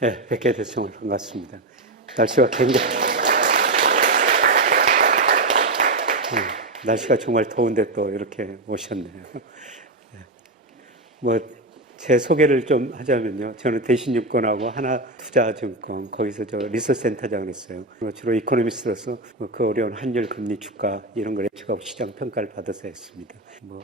네, 뵙게 돼서 정말 반갑습니다. 날씨가 굉장히, 날씨가 정말 더운데 또 이렇게 오셨네요. 제 소개를 좀 하자면요. 저는 대신증권하고 하나투자증권, 거기서 리서치센터장을 했어요. 주로 이코노미스트로서 그 어려운 환율, 금리, 주가 이런 걸 예측하고 시장 평가를 받아서 했습니다.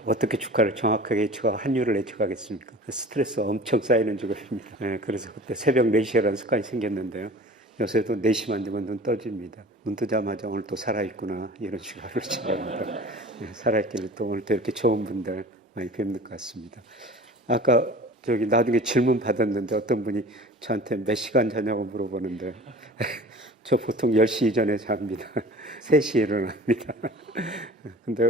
어떻게 주가를 정확하게 예측하고 환율을 예측하겠습니까? 스트레스 엄청 쌓이는 직업입니다. 그래서 그때 새벽 4시에라는 습관이 생겼는데요. 요새도 4시만 되면 눈 떠집니다. 눈 뜨자마자 오늘 또 살아있구나 이런 식으로 하루 시작합니다. 살아있길래 또 오늘 또 이렇게 좋은 분들 많이 뵙는 것 같습니다. 아까 나중에 질문 받았는데 어떤 분이 저한테 몇 시간 자냐고 물어보는데 저 보통 10시 이전에 잡니다. 3시에 일어납니다. 근데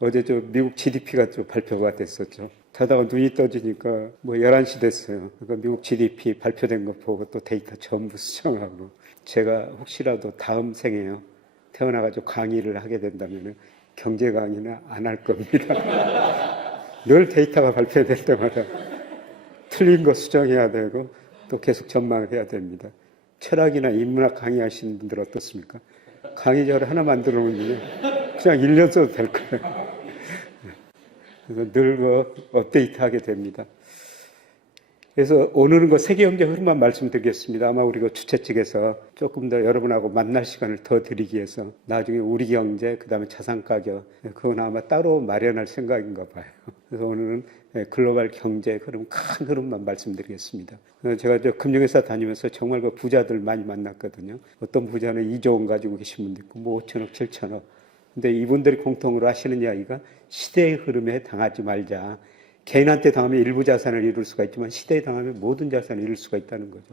어제 미국 GDP가 좀 발표가 됐었죠. 자다가 눈이 떠지니까 11시 됐어요. 그러니까 미국 GDP 발표된 거 보고 또 데이터 전부 수정하고 제가 혹시라도 다음 생에요. 태어나가지고 강의를 하게 된다면 경제 강의는 안 할 겁니다. 늘 데이터가 발표될 때마다 틀린 거 수정해야 되고 또 계속 전망을 해야 됩니다. 철학이나 인문학 강의하시는 분들 어떻습니까? 강의자를 하나 만들어 놓으면 그냥 1년 써도 될 거예요. 그래서 늘 업데이트하게 됩니다. 그래서 오늘은 세계경제 흐름만 말씀드리겠습니다. 아마 우리 주최 측에서 조금 더 여러분하고 만날 시간을 더 드리기 위해서 나중에 우리 경제, 그 다음에 자산가격, 그건 아마 따로 마련할 생각인가 봐요. 그래서 오늘은 글로벌 경제 흐름, 큰 흐름만 말씀드리겠습니다. 제가 금융회사 다니면서 정말 부자들 많이 만났거든요. 어떤 부자는 2조 원 가지고 계신 분도 있고, 5천억, 7천억. 근데 이분들이 공통으로 하시는 이야기가 시대의 흐름에 당하지 말자. 개인한테 당하면 일부 자산을 이룰 수가 있지만 시대에 당하면 모든 자산을 이룰 수가 있다는 거죠.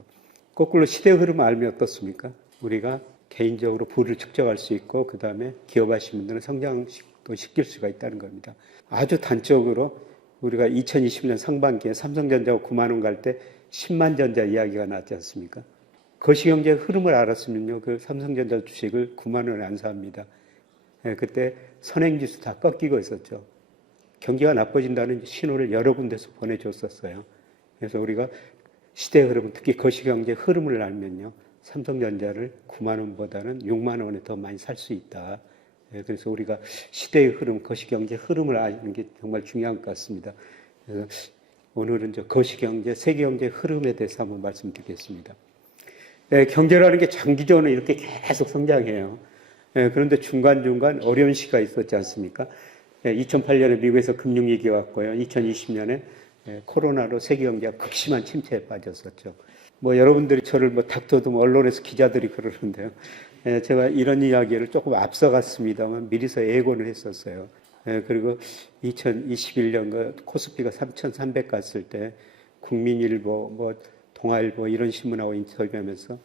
거꾸로 시대의 흐름을 알면 어떻습니까? 우리가 개인적으로 부를 축적할 수 있고 그 다음에 기업하시는 분들은 성장도 시킬 수가 있다는 겁니다. 아주 단적으로 우리가 2020년 상반기에 삼성전자가 9만 원 갈 때 10만 전자 이야기가 나왔지 않습니까? 거시경제 흐름을 알았으면요. 그 삼성전자 주식을 9만 원에 안 삽니다. 그때 선행지수 다 꺾이고 있었죠. 경기가 나빠진다는 신호를 여러 군데서 보내줬었어요. 그래서 우리가 시대의 흐름, 특히 거시경제 흐름을 알면요. 삼성전자를 9만 원보다는 6만 원에 더 많이 살 수 있다. 그래서 우리가 시대의 흐름, 거시경제 흐름을 아는 게 정말 중요한 것 같습니다. 그래서 오늘은 거시경제, 세계경제 흐름에 대해서 한번 말씀드리겠습니다. 경제라는 게 장기적으로 이렇게 계속 성장해요. 그런데 중간중간 어려운 시기가 있었지 않습니까? 2008년에 미국에서 금융위기가 왔고요. 2020년에 코로나로 세계경제가 극심한 침체에 빠졌었죠. 여러분들이 저를 닥터도 언론에서 기자들이 그러는데요. 제가 이런 이야기를 조금 앞서갔습니다만 미리서 예고는 했었어요. 그리고 2021년 코스피가 3,300 갔을 때 국민일보, 동아일보 이런 신문하고 인터뷰하면서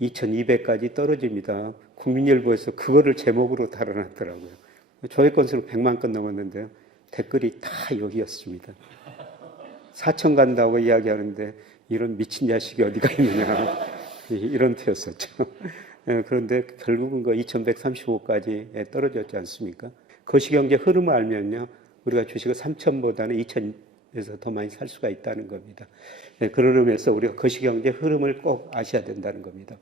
2,200까지 떨어집니다. 국민일보에서 그거를 제목으로 달아놨더라고요. 조회 건수는 100만 건 넘었는데요. 댓글이 다 여기였습니다. 4천 간다고 이야기하는데 이런 미친 자식이 어디가 있느냐. 이런 표였었죠. 그런데 결국은 2135까지 떨어졌지 않습니까? 거시경제 흐름을 알면요. 우리가 주식을 3천보다는 2천에서 더 많이 살 수가 있다는 겁니다. 그런 의미에서 우리가 거시경제 흐름을 꼭 아셔야 된다는 겁니다.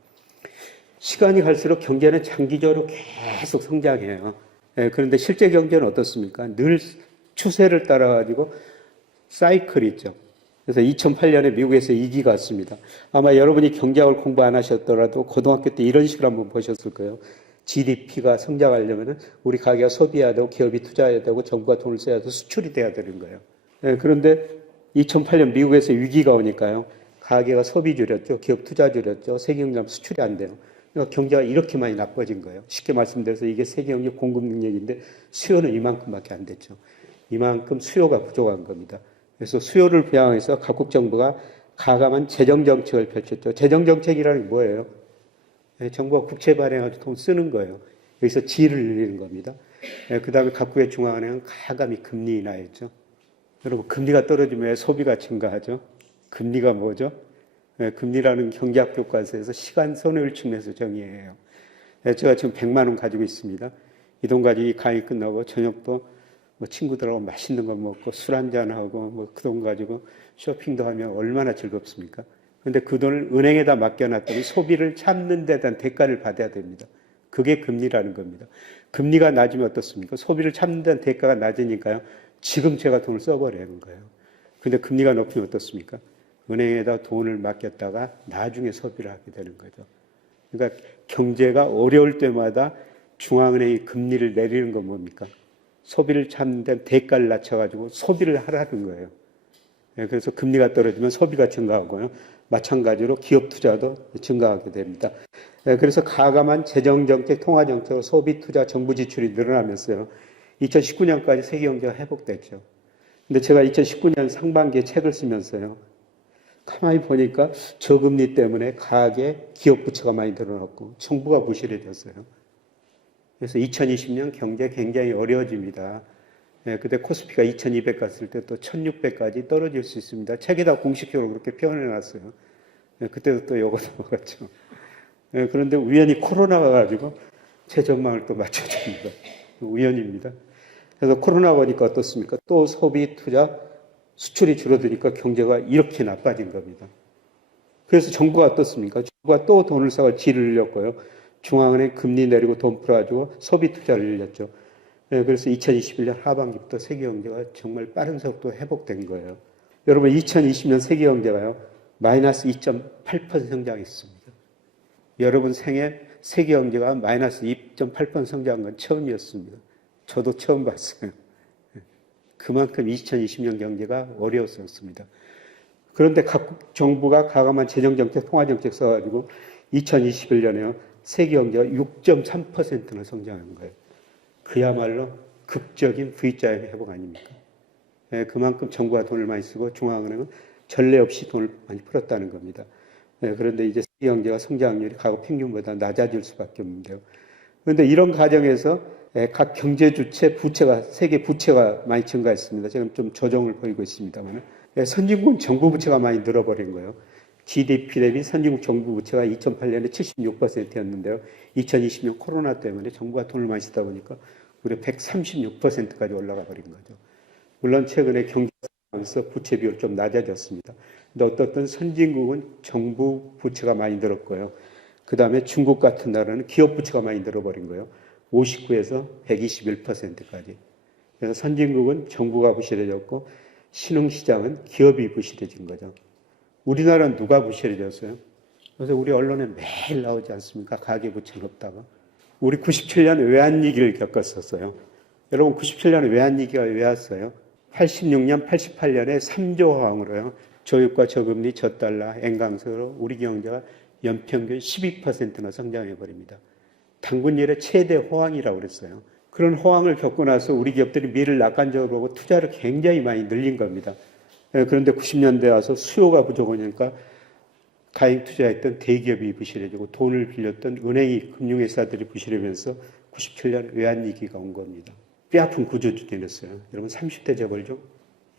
시간이 갈수록 경제는 장기적으로 계속 성장해요. 그런데 실제 경제는 어떻습니까? 늘 추세를 따라가지고 사이클이 있죠. 그래서 2008년에 미국에서 위기가 왔습니다. 아마 여러분이 경제학을 공부 안 하셨더라도 고등학교 때 이런 식으로 한번 보셨을 거예요. GDP가 성장하려면 우리 가게가 소비해야 되고 기업이 투자해야 되고 정부가 돈을 써야 되고 수출이 돼야 되는 거예요. 그런데 2008년 미국에서 위기가 오니까요. 가게가 소비 줄였죠. 기업 투자 줄였죠. 세계 경제는 수출이 안 돼요. 그러니까 경제가 이렇게 많이 나빠진 거예요. 쉽게 말씀드려서 이게 세계 경제 공급 능력인데 수요는 이만큼밖에 안 됐죠. 이만큼 수요가 부족한 겁니다. 그래서 수요를 부양해서 각국 정부가 가감한 재정정책을 펼쳤죠. 재정정책이라는 게 뭐예요? 정부가 국채 발행해서 돈 쓰는 거예요. 여기서 질을 늘리는 겁니다. 그 다음에 각국의 중앙은행은 가감히 금리 인하했죠. 여러분, 금리가 떨어지면 소비가 증가하죠. 금리가 뭐죠? 금리라는 경제학 교과서에서 시간 손해율 측면에서 정의해요. 제가 지금 100만 원 가지고 있습니다. 이 돈 가지고 이 강의 끝나고 저녁도 친구들하고 맛있는 거 먹고 술 한잔하고 그 돈 가지고 쇼핑도 하면 얼마나 즐겁습니까? 근데 그 돈을 은행에다 맡겨놨더니 소비를 참는 데 대한 대가를 받아야 됩니다. 그게 금리라는 겁니다. 금리가 낮으면 어떻습니까? 소비를 참는 데 대한 대가가 낮으니까요. 지금 제가 돈을 써버리는 거예요. 근데 금리가 높으면 어떻습니까? 은행에다 돈을 맡겼다가 나중에 소비를 하게 되는 거죠. 그러니까 경제가 어려울 때마다 중앙은행이 금리를 내리는 건 뭡니까? 소비를 참는 데 대가를 낮춰가지고 소비를 하라는 거예요. 그래서 금리가 떨어지면 소비가 증가하고요. 마찬가지로 기업 투자도 증가하게 됩니다. 그래서 가감한 재정정책, 통화정책으로 소비, 투자, 정부 지출이 늘어나면서요. 2019년까지 세계 경제가 회복됐죠. 근데 제가 2019년 상반기에 책을 쓰면서요. 가만히 보니까 저금리 때문에 가계 기업 부채가 많이 늘어났고 정부가 부실해졌어요. 그래서 2020년 경제 굉장히 어려워집니다. 그때 코스피가 2200 갔을 때 또 1600까지 떨어질 수 있습니다. 책에다 공식적으로 그렇게 표현해 놨어요. 그때도 또 요거 넘어갔죠. 그런데 우연히 코로나가 가지고 제 전망을 또 맞춰줍니다. 우연입니다. 그래서 코로나 보니까 어떻습니까? 또 소비, 투자, 수출이 줄어드니까 경제가 이렇게 나빠진 겁니다. 그래서 정부가 어떻습니까? 정부가 또 돈을 써서 질을 늘렸고요. 중앙은행 금리 내리고 돈 풀어가지고 소비 투자를 늘렸죠. 그래서 2021년 하반기부터 세계 경제가 정말 빠른 속도로 회복된 거예요. 여러분 2020년 세계 경제가요. 마이너스 2.8% 성장했습니다. 여러분 생애 세계 경제가 마이너스 2.8% 성장한 건 처음이었습니다. 저도 처음 봤어요. 그만큼 2020년 경제가 어려웠었습니다. 그런데 각 정부가 가감한 재정정책, 통화정책 써가지고 2021년에요. 세계 경제가 6.3%나 성장한 거예요. 그야말로 극적인 V자의 회복 아닙니까? 그만큼 정부가 돈을 많이 쓰고 중앙은행은 전례 없이 돈을 많이 풀었다는 겁니다. 그런데 이제 세계 경제가 성장률이 과거 평균보다 낮아질 수밖에 없는데요. 그런데 이런 과정에서 각 경제 주체 부채가 세계 부채가 많이 증가했습니다. 지금 좀 조정을 보이고 있습니다만 선진국 정부 부채가 많이 늘어버린 거예요. GDP 대비 선진국 정부 부채가 2008년에 76%였는데요. 2020년 코로나 때문에 정부가 돈을 많이 쓰다 보니까 무려 136%까지 올라가 버린 거죠. 물론 최근에 경제상에서 부채 비율 좀 낮아졌습니다. 근데 어떻든 선진국은 정부 부채가 많이 늘었고요. 그 다음에 중국 같은 나라는 기업 부채가 많이 늘어버린 거예요. 59에서 121%까지. 그래서 선진국은 정부가 부실해졌고 신흥시장은 기업이 부실해진 거죠. 우리나라는 누가 부실해졌어요? 그래서 우리 언론에 매일 나오지 않습니까? 가계부채는 없다가. 우리 97년 외환위기를 겪었었어요. 여러분 97년에 외환위기가 왜 왔어요? 86년, 88년에 3조 호황으로요. 조육과 저금리, 저달러, 엔강수로 우리 경제가 연평균 12%나 성장해버립니다. 단군 이래 최대 호황이라고 그랬어요. 그런 호황을 겪고 나서 우리 기업들이 미래를 낙관적으로 보고 투자를 굉장히 많이 늘린 겁니다. 그런데 90년대 와서 수요가 부족하니까 가행 투자했던 대기업이 부실해지고 돈을 빌렸던 은행이 금융회사들이 부실하면서 97년 외환위기가 온 겁니다. 뼈아픈 구조조정이었어요. 여러분 30대 재벌 중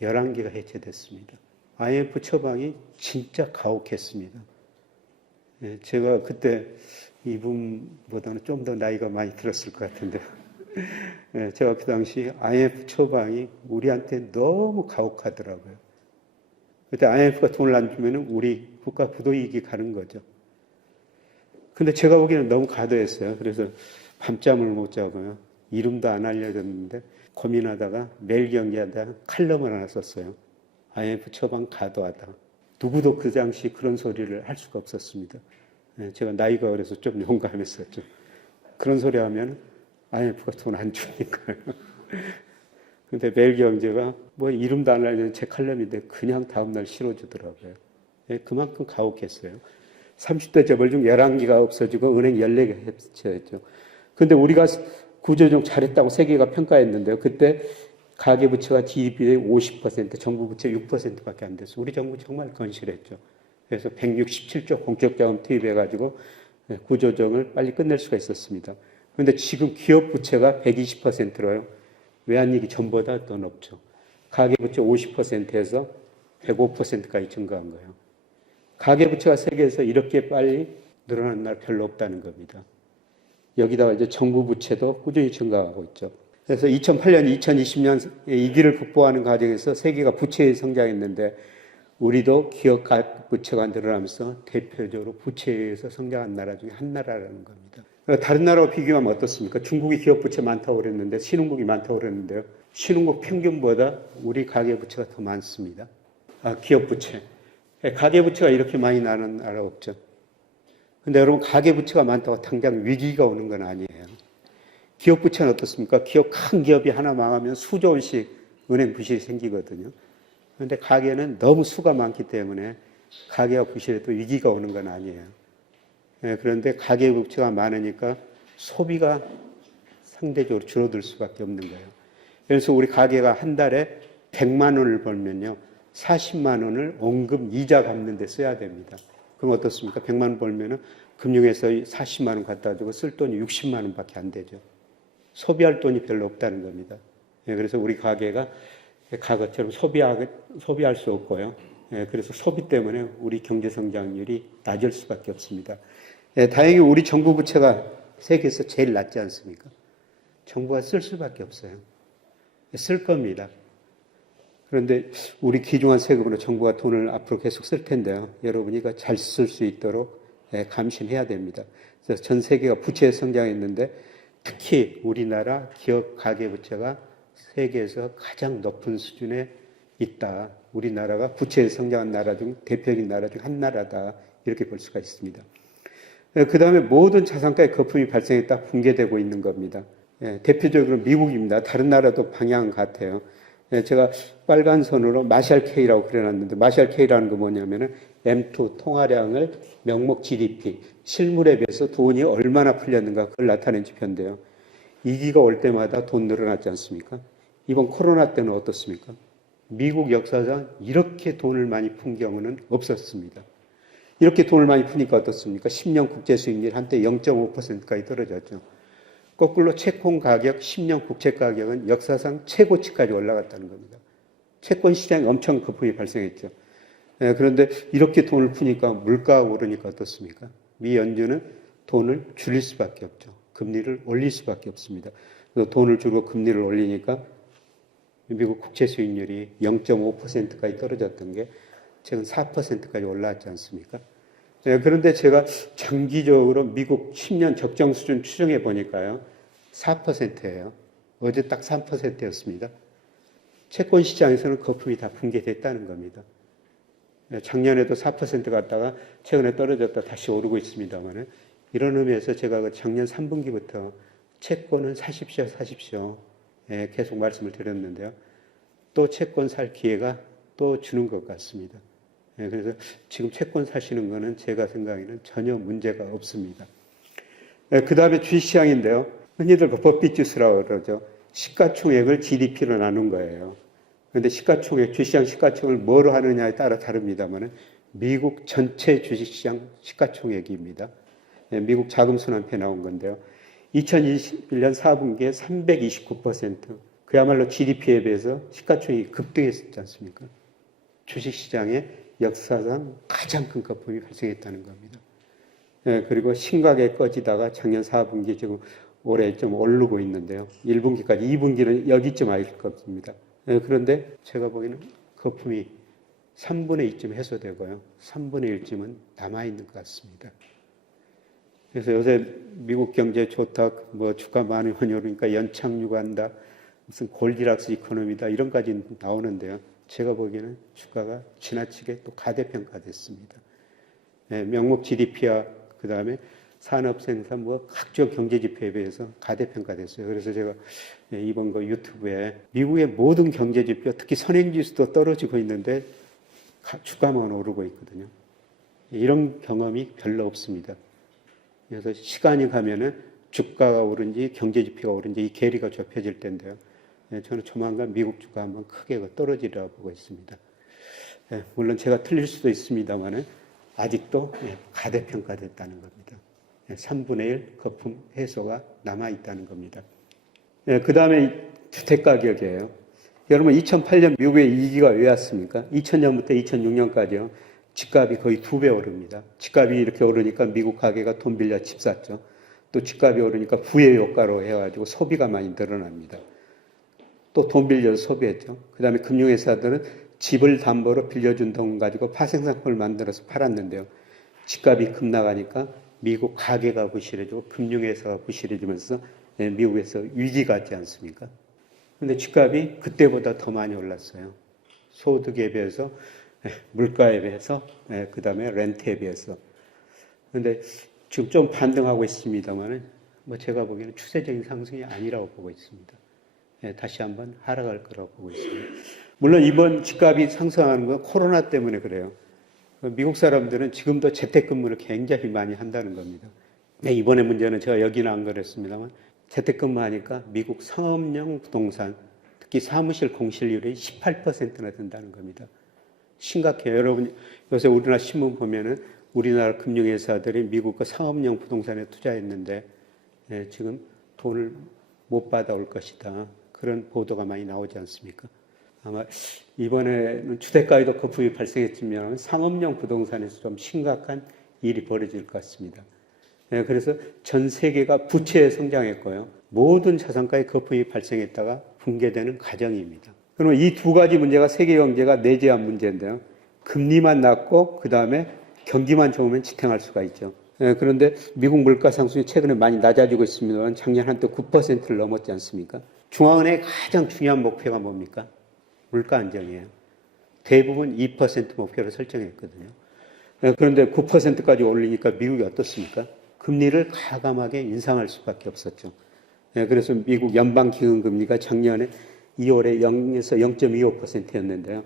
11개가 해체됐습니다. IMF 처방이 진짜 가혹했습니다. 제가 그때 이분보다는 좀 더 나이가 많이 들었을 것 같은데 제가 그 당시 IMF 처방이 우리한테 너무 가혹하더라고요. 그때 IMF가 돈을 안 주면 우리 국가 부도이익이 가는 거죠. 근데 제가 보기에는 너무 과도했어요. 그래서 밤잠을 못 자고요. 이름도 안 알려졌는데 고민하다가 매일경제하다 칼럼을 하나 썼어요. IMF 처방 과도하다. 누구도 그 당시 그런 소리를 할 수가 없었습니다. 제가 나이가 어려서 좀 용감했었죠. 그런 소리 하면 IMF가 돈 안 주니까요. 근데 매일경제가 뭐 이름도 안 알려진 제 칼럼인데 그냥 다음날 실어주더라고요. 그만큼 가혹했어요. 30대 재벌 중 11개가 없어지고 은행 14개 해체했죠. 근데 우리가 구조조정 잘했다고 세계가 평가했는데요. 그때 가계부채가 GDP의 50%, 정부부채 6%밖에 안 됐어요. 우리 정부 정말 건실했죠. 그래서 167조 공적자금 투입해가지고 구조조정을 빨리 끝낼 수가 있었습니다. 그런데 지금 기업부채가 120%로요. 외환위기 전보다 더 높죠. 가계부채 50%에서 105%까지 증가한 거예요. 가계부채가 세계에서 이렇게 빨리 늘어난 날 별로 없다는 겁니다. 여기다가 이제 정부 부채도 꾸준히 증가하고 있죠. 그래서 2008년, 2020년 위기를 극복하는 과정에서 세계가 부채에 성장했는데 우리도 기업 부채가 늘어나면서 대표적으로 부채에 의해서 성장한 나라 중에 한 나라라는 겁니다. 다른 나라와 비교하면 어떻습니까? 중국이 기업 부채 많다고 그랬는데, 신흥국이 많다고 그랬는데요. 신흥국 평균보다 우리 가계부채가 더 많습니다. 기업 부채. 가계부채가 이렇게 많이 나는 나라 없죠. 근데 여러분, 가계부채가 많다고 당장 위기가 오는 건 아니에요. 기업 부채는 어떻습니까? 큰 기업이 하나 망하면 수조 원씩 은행 부실이 생기거든요. 그런데 가계는 너무 수가 많기 때문에 가계와 부실에도 위기가 오는 건 아니에요. 그런데 가계 부채가 많으니까 소비가 상대적으로 줄어들 수밖에 없는 거예요. 그래서 우리 가계가 한 달에 100만 원을 벌면요, 40만 원을 원금 이자 갚는 데 써야 됩니다. 그럼 어떻습니까? 100만 원 벌면은 금융에서 40만 원 갖다 주고 쓸 돈이 60만 원밖에 안 되죠. 소비할 돈이 별로 없다는 겁니다. 그래서 우리 가계가 과거처럼 소비할 수 없고요. 그래서 소비 때문에 우리 경제 성장률이 낮을 수밖에 없습니다. 다행히 우리 정부 부채가 세계에서 제일 낮지 않습니까? 정부가 쓸 수밖에 없어요. 쓸 겁니다. 그런데 우리 귀중한 세금으로 정부가 돈을 앞으로 계속 쓸 텐데요. 여러분이 잘 쓸 수 있도록 감심해야 됩니다. 그래서 전 세계가 부채 성장했는데 특히 우리나라 기업 가계부채가 세계에서 가장 높은 수준에 있다. 우리나라가 부채에 성장한 나라 중 대표적인 나라 중 한 나라다. 이렇게 볼 수가 있습니다. 그 다음에 모든 자산가의 거품이 발생했다 붕괴되고 있는 겁니다. 대표적으로 미국입니다. 다른 나라도 방향 같아요. 제가 빨간 선으로 마샬 K라고 그려놨는데, 마샬 K라는 거 뭐냐면은 M2 통화량을 명목 GDP, 실물에 비해서 돈이 얼마나 풀렸는가 그걸 나타낸 지표인데요. 위기가 올 때마다 돈 늘어났지 않습니까? 이번 코로나 때는 어떻습니까? 미국 역사상 이렇게 돈을 많이 푼 경우는 없었습니다. 이렇게 돈을 많이 푸니까 어떻습니까? 10년 국제 수익률 한때 0.5%까지 떨어졌죠. 거꾸로 채권 가격, 10년 국채 가격은 역사상 최고치까지 올라갔다는 겁니다. 채권 시장에 엄청 거품이 발생했죠. 그런데 이렇게 돈을 푸니까 물가가 오르니까 어떻습니까? 미 연준은 돈을 줄일 수밖에 없죠. 금리를 올릴 수밖에 없습니다. 그래서 돈을 주고 금리를 올리니까 미국 국채 수익률이 0.5%까지 떨어졌던 게 최근 4%까지 올라왔지 않습니까? 그런데 제가 장기적으로 미국 10년 적정 수준 추정해 보니까요, 4%예요. 어제 딱 3%였습니다. 채권 시장에서는 거품이 다 붕괴됐다는 겁니다. 작년에도 4% 갔다가 최근에 떨어졌다 다시 오르고 있습니다만, 이런 의미에서 제가 작년 3분기부터 채권은 사십시오. 계속 말씀을 드렸는데요. 또 채권 살 기회가 또 주는 것 같습니다. 그래서 지금 채권 사시는 거는 제가 생각에는 전혀 문제가 없습니다. 그 다음에 주식시장인데요. 흔히들 버핏주스라고 그러죠. 시가총액을 GDP로 나눈 거예요. 그런데 시가총액, 주식시장 시가총액을 뭐로 하느냐에 따라 다릅니다만 미국 전체 주식시장 시가총액입니다. 미국 자금순환표에 나온 건데요. 2021년 4분기에 329%, 그야말로 GDP에 비해서 시가총액이 급등했지 않습니까? 주식시장에 역사상 가장 큰 거품이 발생했다는 겁니다. 그리고 심각하게 꺼지다가 작년 4분기 지금 올해 좀 오르고 있는데요. 1분기까지, 2분기는 여기쯤 알 겁니다. 그런데 제가 보기에는 거품이 3분의 2쯤 해소되고요. 3분의 1쯤은 남아있는 것 같습니다. 그래서 요새 미국 경제 좋다, 주가 많이 오르니까 연착륙한다, 무슨 골디락스 이코노미다, 이런까지 나오는데요. 제가 보기에는 주가가 지나치게 또 가대평가됐습니다. 명목 GDP와 그 다음에 산업생산 각종 경제지표에 비해서 가대평가됐어요. 그래서 제가 이번 유튜브에 미국의 모든 경제지표, 특히 선행지수도 떨어지고 있는데 주가만 오르고 있거든요. 이런 경험이 별로 없습니다. 그래서 시간이 가면은 주가가 오른지 경제지표가 오른지 이 괴리가 좁혀질 텐데요. 저는 조만간 미국 주가 한번 크게 떨어지리라고 보고 있습니다. 물론 제가 틀릴 수도 있습니다만 아직도 가대평가됐다는 겁니다. 3분의 1 거품 해소가 남아있다는 겁니다. 그 다음에 주택가격이에요. 여러분 2008년 미국의 위기가 왜 왔습니까? 2000년부터 2006년까지요. 집값이 거의 2배 오릅니다. 집값이 이렇게 오르니까 미국 가게가 돈 빌려 집 샀죠. 또 집값이 오르니까 부의 효과로 해가지고 소비가 많이 늘어납니다. 또 돈 빌려서 소비했죠. 그 다음에 금융회사들은 집을 담보로 빌려준 돈 가지고 파생상품을 만들어서 팔았는데요. 집값이 급락하니까 미국 가계가 부실해지고 금융회사가 부실해지면서 미국에서 위기가 왔지 않습니까? 그런데 집값이 그때보다 더 많이 올랐어요. 소득에 비해서, 물가에 비해서, 그 다음에 렌트에 비해서. 그런데 지금 좀 반등하고 있습니다만, 뭐 제가 보기에는 추세적인 상승이 아니라고 보고 있습니다. 다시 한번 하락할 거라고 보고 있습니다. 물론 이번 집값이 상승하는 건 코로나 때문에 그래요. 미국 사람들은 지금도 재택근무를 굉장히 많이 한다는 겁니다. 이번에 문제는 제가 여기는 안 그랬습니다만 재택근무하니까 미국 상업용 부동산, 특히 사무실 공실률이 18%나 된다는 겁니다. 심각해요. 여러분 요새 우리나라 신문 보면은 우리나라 금융회사들이 미국 그 상업용 부동산에 투자했는데 지금 돈을 못 받아올 것이다. 그런 보도가 많이 나오지 않습니까? 아마 이번에는 주택가에도 거품이 발생했지만 상업용 부동산에서 좀 심각한 일이 벌어질 것 같습니다. 그래서 전 세계가 부채에 성장했고요. 모든 자산가에 거품이 발생했다가 붕괴되는 과정입니다. 그러면 이 두 가지 문제가 세계 경제가 내재한 문제인데요. 금리만 낮고 그 다음에 경기만 좋으면 지탱할 수가 있죠. 그런데 미국 물가 상승이 최근에 많이 낮아지고 있습니다만 작년 한때 9%를 넘었지 않습니까? 중앙은행의 가장 중요한 목표가 뭡니까? 물가 안정이에요. 대부분 2% 목표를 설정했거든요. 그런데 9%까지 올리니까 미국이 어떻습니까? 금리를 과감하게 인상할 수밖에 없었죠. 그래서 미국 연방기금금리가 작년에 2월에 0에서 0.25%였는데요.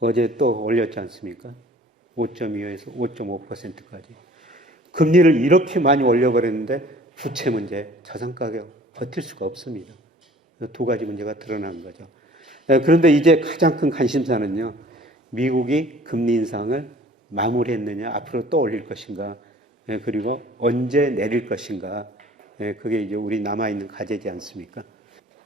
어제 또 올렸지 않습니까? 5.25에서 5.5%까지. 금리를 이렇게 많이 올려버렸는데 부채 문제, 자산가격 버틸 수가 없습니다. 두 가지 문제가 드러난 거죠. 그런데 이제 가장 큰 관심사는요. 미국이 금리 인상을 마무리했느냐, 앞으로 또 올릴 것인가, 그리고 언제 내릴 것인가. 그게 이제 우리 남아있는 과제지 않습니까?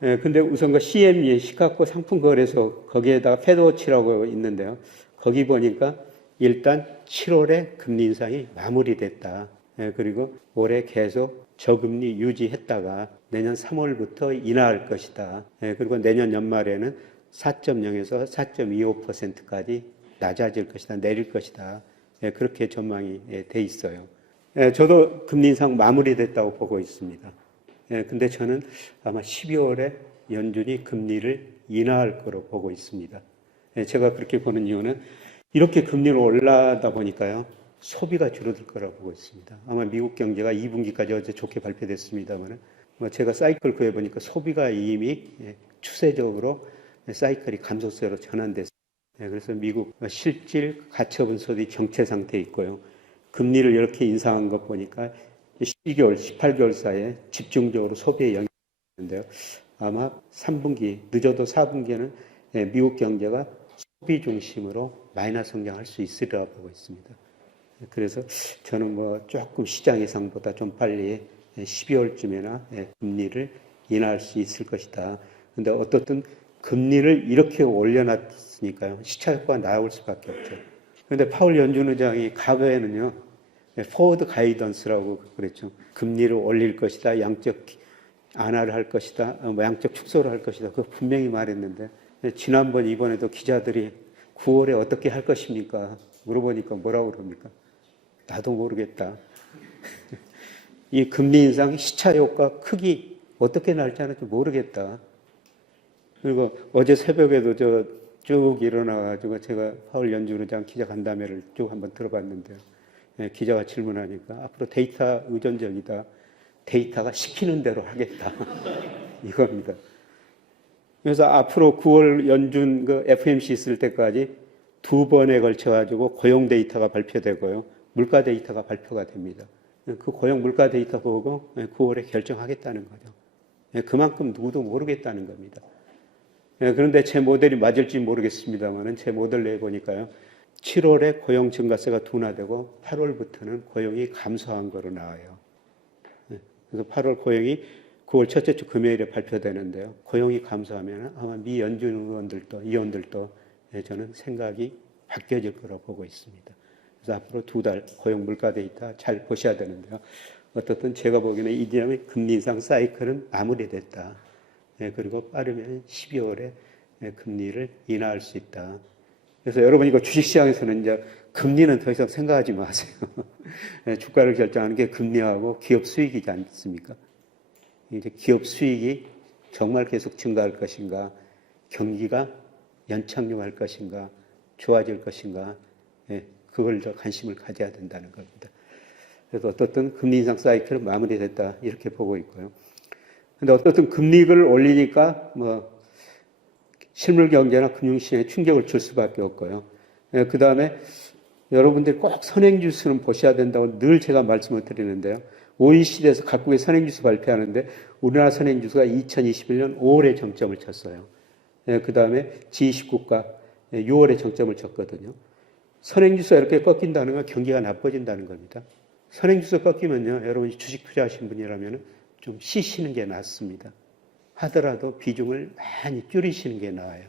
근데 우선 그 CME, 시카고 상품거래소, 거기에다가 페드워치라고 있는데요. 거기 보니까 일단 7월에 금리 인상이 마무리됐다. 그리고 올해 계속 저금리 유지했다가 내년 3월부터 인하할 것이다. 그리고 내년 연말에는 4.0에서 4.25%까지 낮아질 것이다. 내릴 것이다. 그렇게 전망이 돼 있어요. 저도 금리 인상 마무리됐다고 보고 있습니다. 근데 저는 아마 12월에 연준이 금리를 인하할 거로 보고 있습니다. 제가 그렇게 보는 이유는 이렇게 금리를 올라다 보니까요. 소비가 줄어들 거라고 보고 있습니다. 아마 미국 경제가 2분기까지 어제 좋게 발표됐습니다만 제가 사이클 구해보니까 소비가 이미 추세적으로 사이클이 감소세로 전환됐습니다. 그래서 미국 실질 가처분 소득이 정체 상태에 있고요. 금리를 이렇게 인상한 것 보니까 12개월, 18개월 사이에 집중적으로 소비에 영향이 있는데요. 아마 3분기, 늦어도 4분기에는 미국 경제가 소비 중심으로 마이너스 성장할 수 있으리라고 보고 있습니다. 그래서 저는 뭐 조금 시장 예상보다 좀 빨리 12월쯤에나 금리를 인하할 수 있을 것이다. 그런데 어떻든 금리를 이렇게 올려놨으니까요. 시차 효과가 나올 수밖에 없죠. 그런데 파월 연준 의장이 과거에는요. 포워드 가이던스라고 그랬죠. 금리를 올릴 것이다. 양적 안하를 할 것이다. 양적 축소를 할 것이다. 그거 분명히 말했는데 지난번 이번에도 기자들이 9월에 어떻게 할 것입니까? 물어보니까 뭐라고 그럽니까? 나도 모르겠다. 이 금리 인상 시차 효과 크기 어떻게 날지 않을지 모르겠다. 그리고 어제 새벽에도 쭉 일어나가지고 제가 파월 연준 의장 기자 간담회를 쭉 한번 들어봤는데요. 기자가 질문하니까 앞으로 데이터 의존적이다. 데이터가 시키는 대로 하겠다. 이겁니다. 그래서 앞으로 9월 연준 그 FMC 있을 때까지 2번에 걸쳐가지고 고용 데이터가 발표되고요. 물가 데이터가 발표가 됩니다. 그 고용 물가 데이터 보고 9월에 결정하겠다는 거죠. 그만큼 누구도 모르겠다는 겁니다. 그런데 제 모델이 맞을지 모르겠습니다만 제 모델 내보니까요. 7월에 고용 증가세가 둔화되고 8월부터는 고용이 감소한 거로 나와요. 그래서 8월 고용이 9월 첫째 주 금요일에 발표되는데요. 고용이 감소하면 아마 미 연준 의원들도 저는 생각이 바뀌어질 거라고 보고 있습니다. 그래서 앞으로 2달 고용 물가 데이터 잘 보셔야 되는데요. 어떻든 제가 보기에는 이제는 금리 인상 사이클은 마무리됐다. 그리고 빠르면 12월에 금리를 인하할 수 있다. 그래서 여러분 이거 주식시장에서는 이제 금리는 더 이상 생각하지 마세요. 주가를 결정하는 게 금리하고 기업 수익이지 않습니까? 이제 기업 수익이 정말 계속 증가할 것인가, 경기가 연착륙할 것인가, 좋아질 것인가, 그걸 더 관심을 가져야 된다는 겁니다. 그래서 어떻든 금리 인상 사이클은 마무리됐다 이렇게 보고 있고요. 근데 어떻든 금리를 올리니까 실물 경제나 금융시장에 충격을 줄 수밖에 없고요. 그 다음에 여러분들이 꼭 선행지수는 보셔야 된다고 늘 제가 말씀을 드리는데요. OECD에서 각국의 선행지수 발표하는데 우리나라 선행지수가 2021년 5월에 정점을 쳤어요. 그 다음에 G20국가 6월에 정점을 쳤거든요. 선행지수가 이렇게 꺾인다는 건 경기가 나빠진다는 겁니다. 선행지수 꺾이면요, 여러분이 주식 투자하신 분이라면 좀 쉬시는 게 낫습니다. 하더라도 비중을 많이 줄이시는 게 나아요.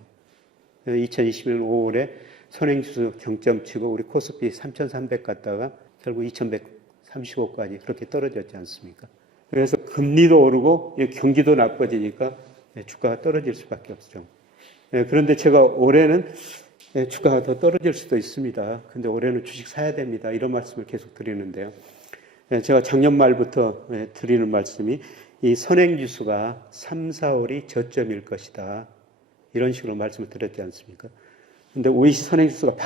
2021년 5월에 선행지수 정점 치고 우리 코스피 3,300 갔다가 결국 2,135까지 그렇게 떨어졌지 않습니까? 그래서 금리도 오르고 경기도 나빠지니까 주가가 떨어질 수밖에 없죠. 그런데 제가 올해는 주가가 더 떨어질 수도 있습니다. 근데 올해는 주식 사야 됩니다. 이런 말씀을 계속 드리는데요. 제가 작년 말부터 드리는 말씀이 이 선행지수가 3, 4월이 저점일 것이다. 이런 식으로 말씀을 드렸지 않습니까? 근데 OECD 선행지수가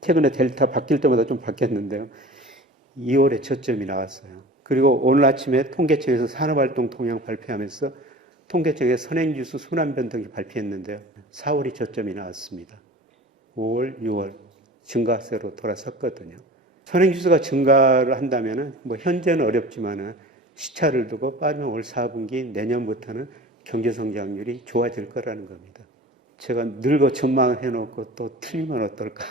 최근에 델타 바뀔 때마다 좀 바뀌었는데요. 2월에 저점이 나왔어요. 그리고 오늘 아침에 통계청에서 산업활동 동향 발표하면서 통계청에 선행지수 순환변동기 발표했는데요. 4월이 저점이 나왔습니다. 5월, 6월 증가세로 돌아섰거든요. 선행지수가 증가를 한다면은 현재는 어렵지만은 시차를 두고 빠르면 올 4분기 내년부터는 경제 성장률이 좋아질 거라는 겁니다. 제가 늙어 전망을 해놓고 또 틀리면 어떨까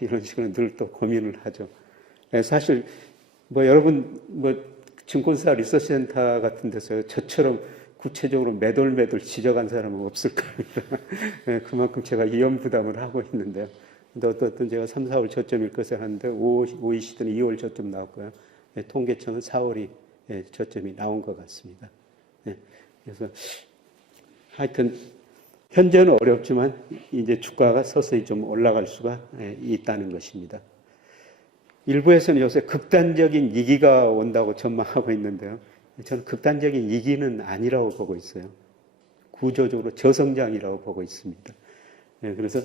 이런 식으로 늘 또 고민을 하죠. 사실 여러분 증권사 리서치센터 같은 데서 저처럼 구체적으로 매돌 지적한 사람은 없을 겁니다. 그만큼 제가 위험 부담을 하고 있는데요. 근데 어떻든 제가 3, 4월 저점일 것을 하는데 OECD는 2월 저점 나왔고요. 통계청은 4월이 저점이 나온 것 같습니다. 그래서 하여튼 현재는 어렵지만 이제 주가가 서서히 좀 올라갈 수가 있다는 것입니다. 일부에서는 요새 극단적인 위기가 온다고 전망하고 있는데요. 저는 극단적인 위기는 아니라고 보고 있어요. 구조적으로 저성장이라고 보고 있습니다. 그래서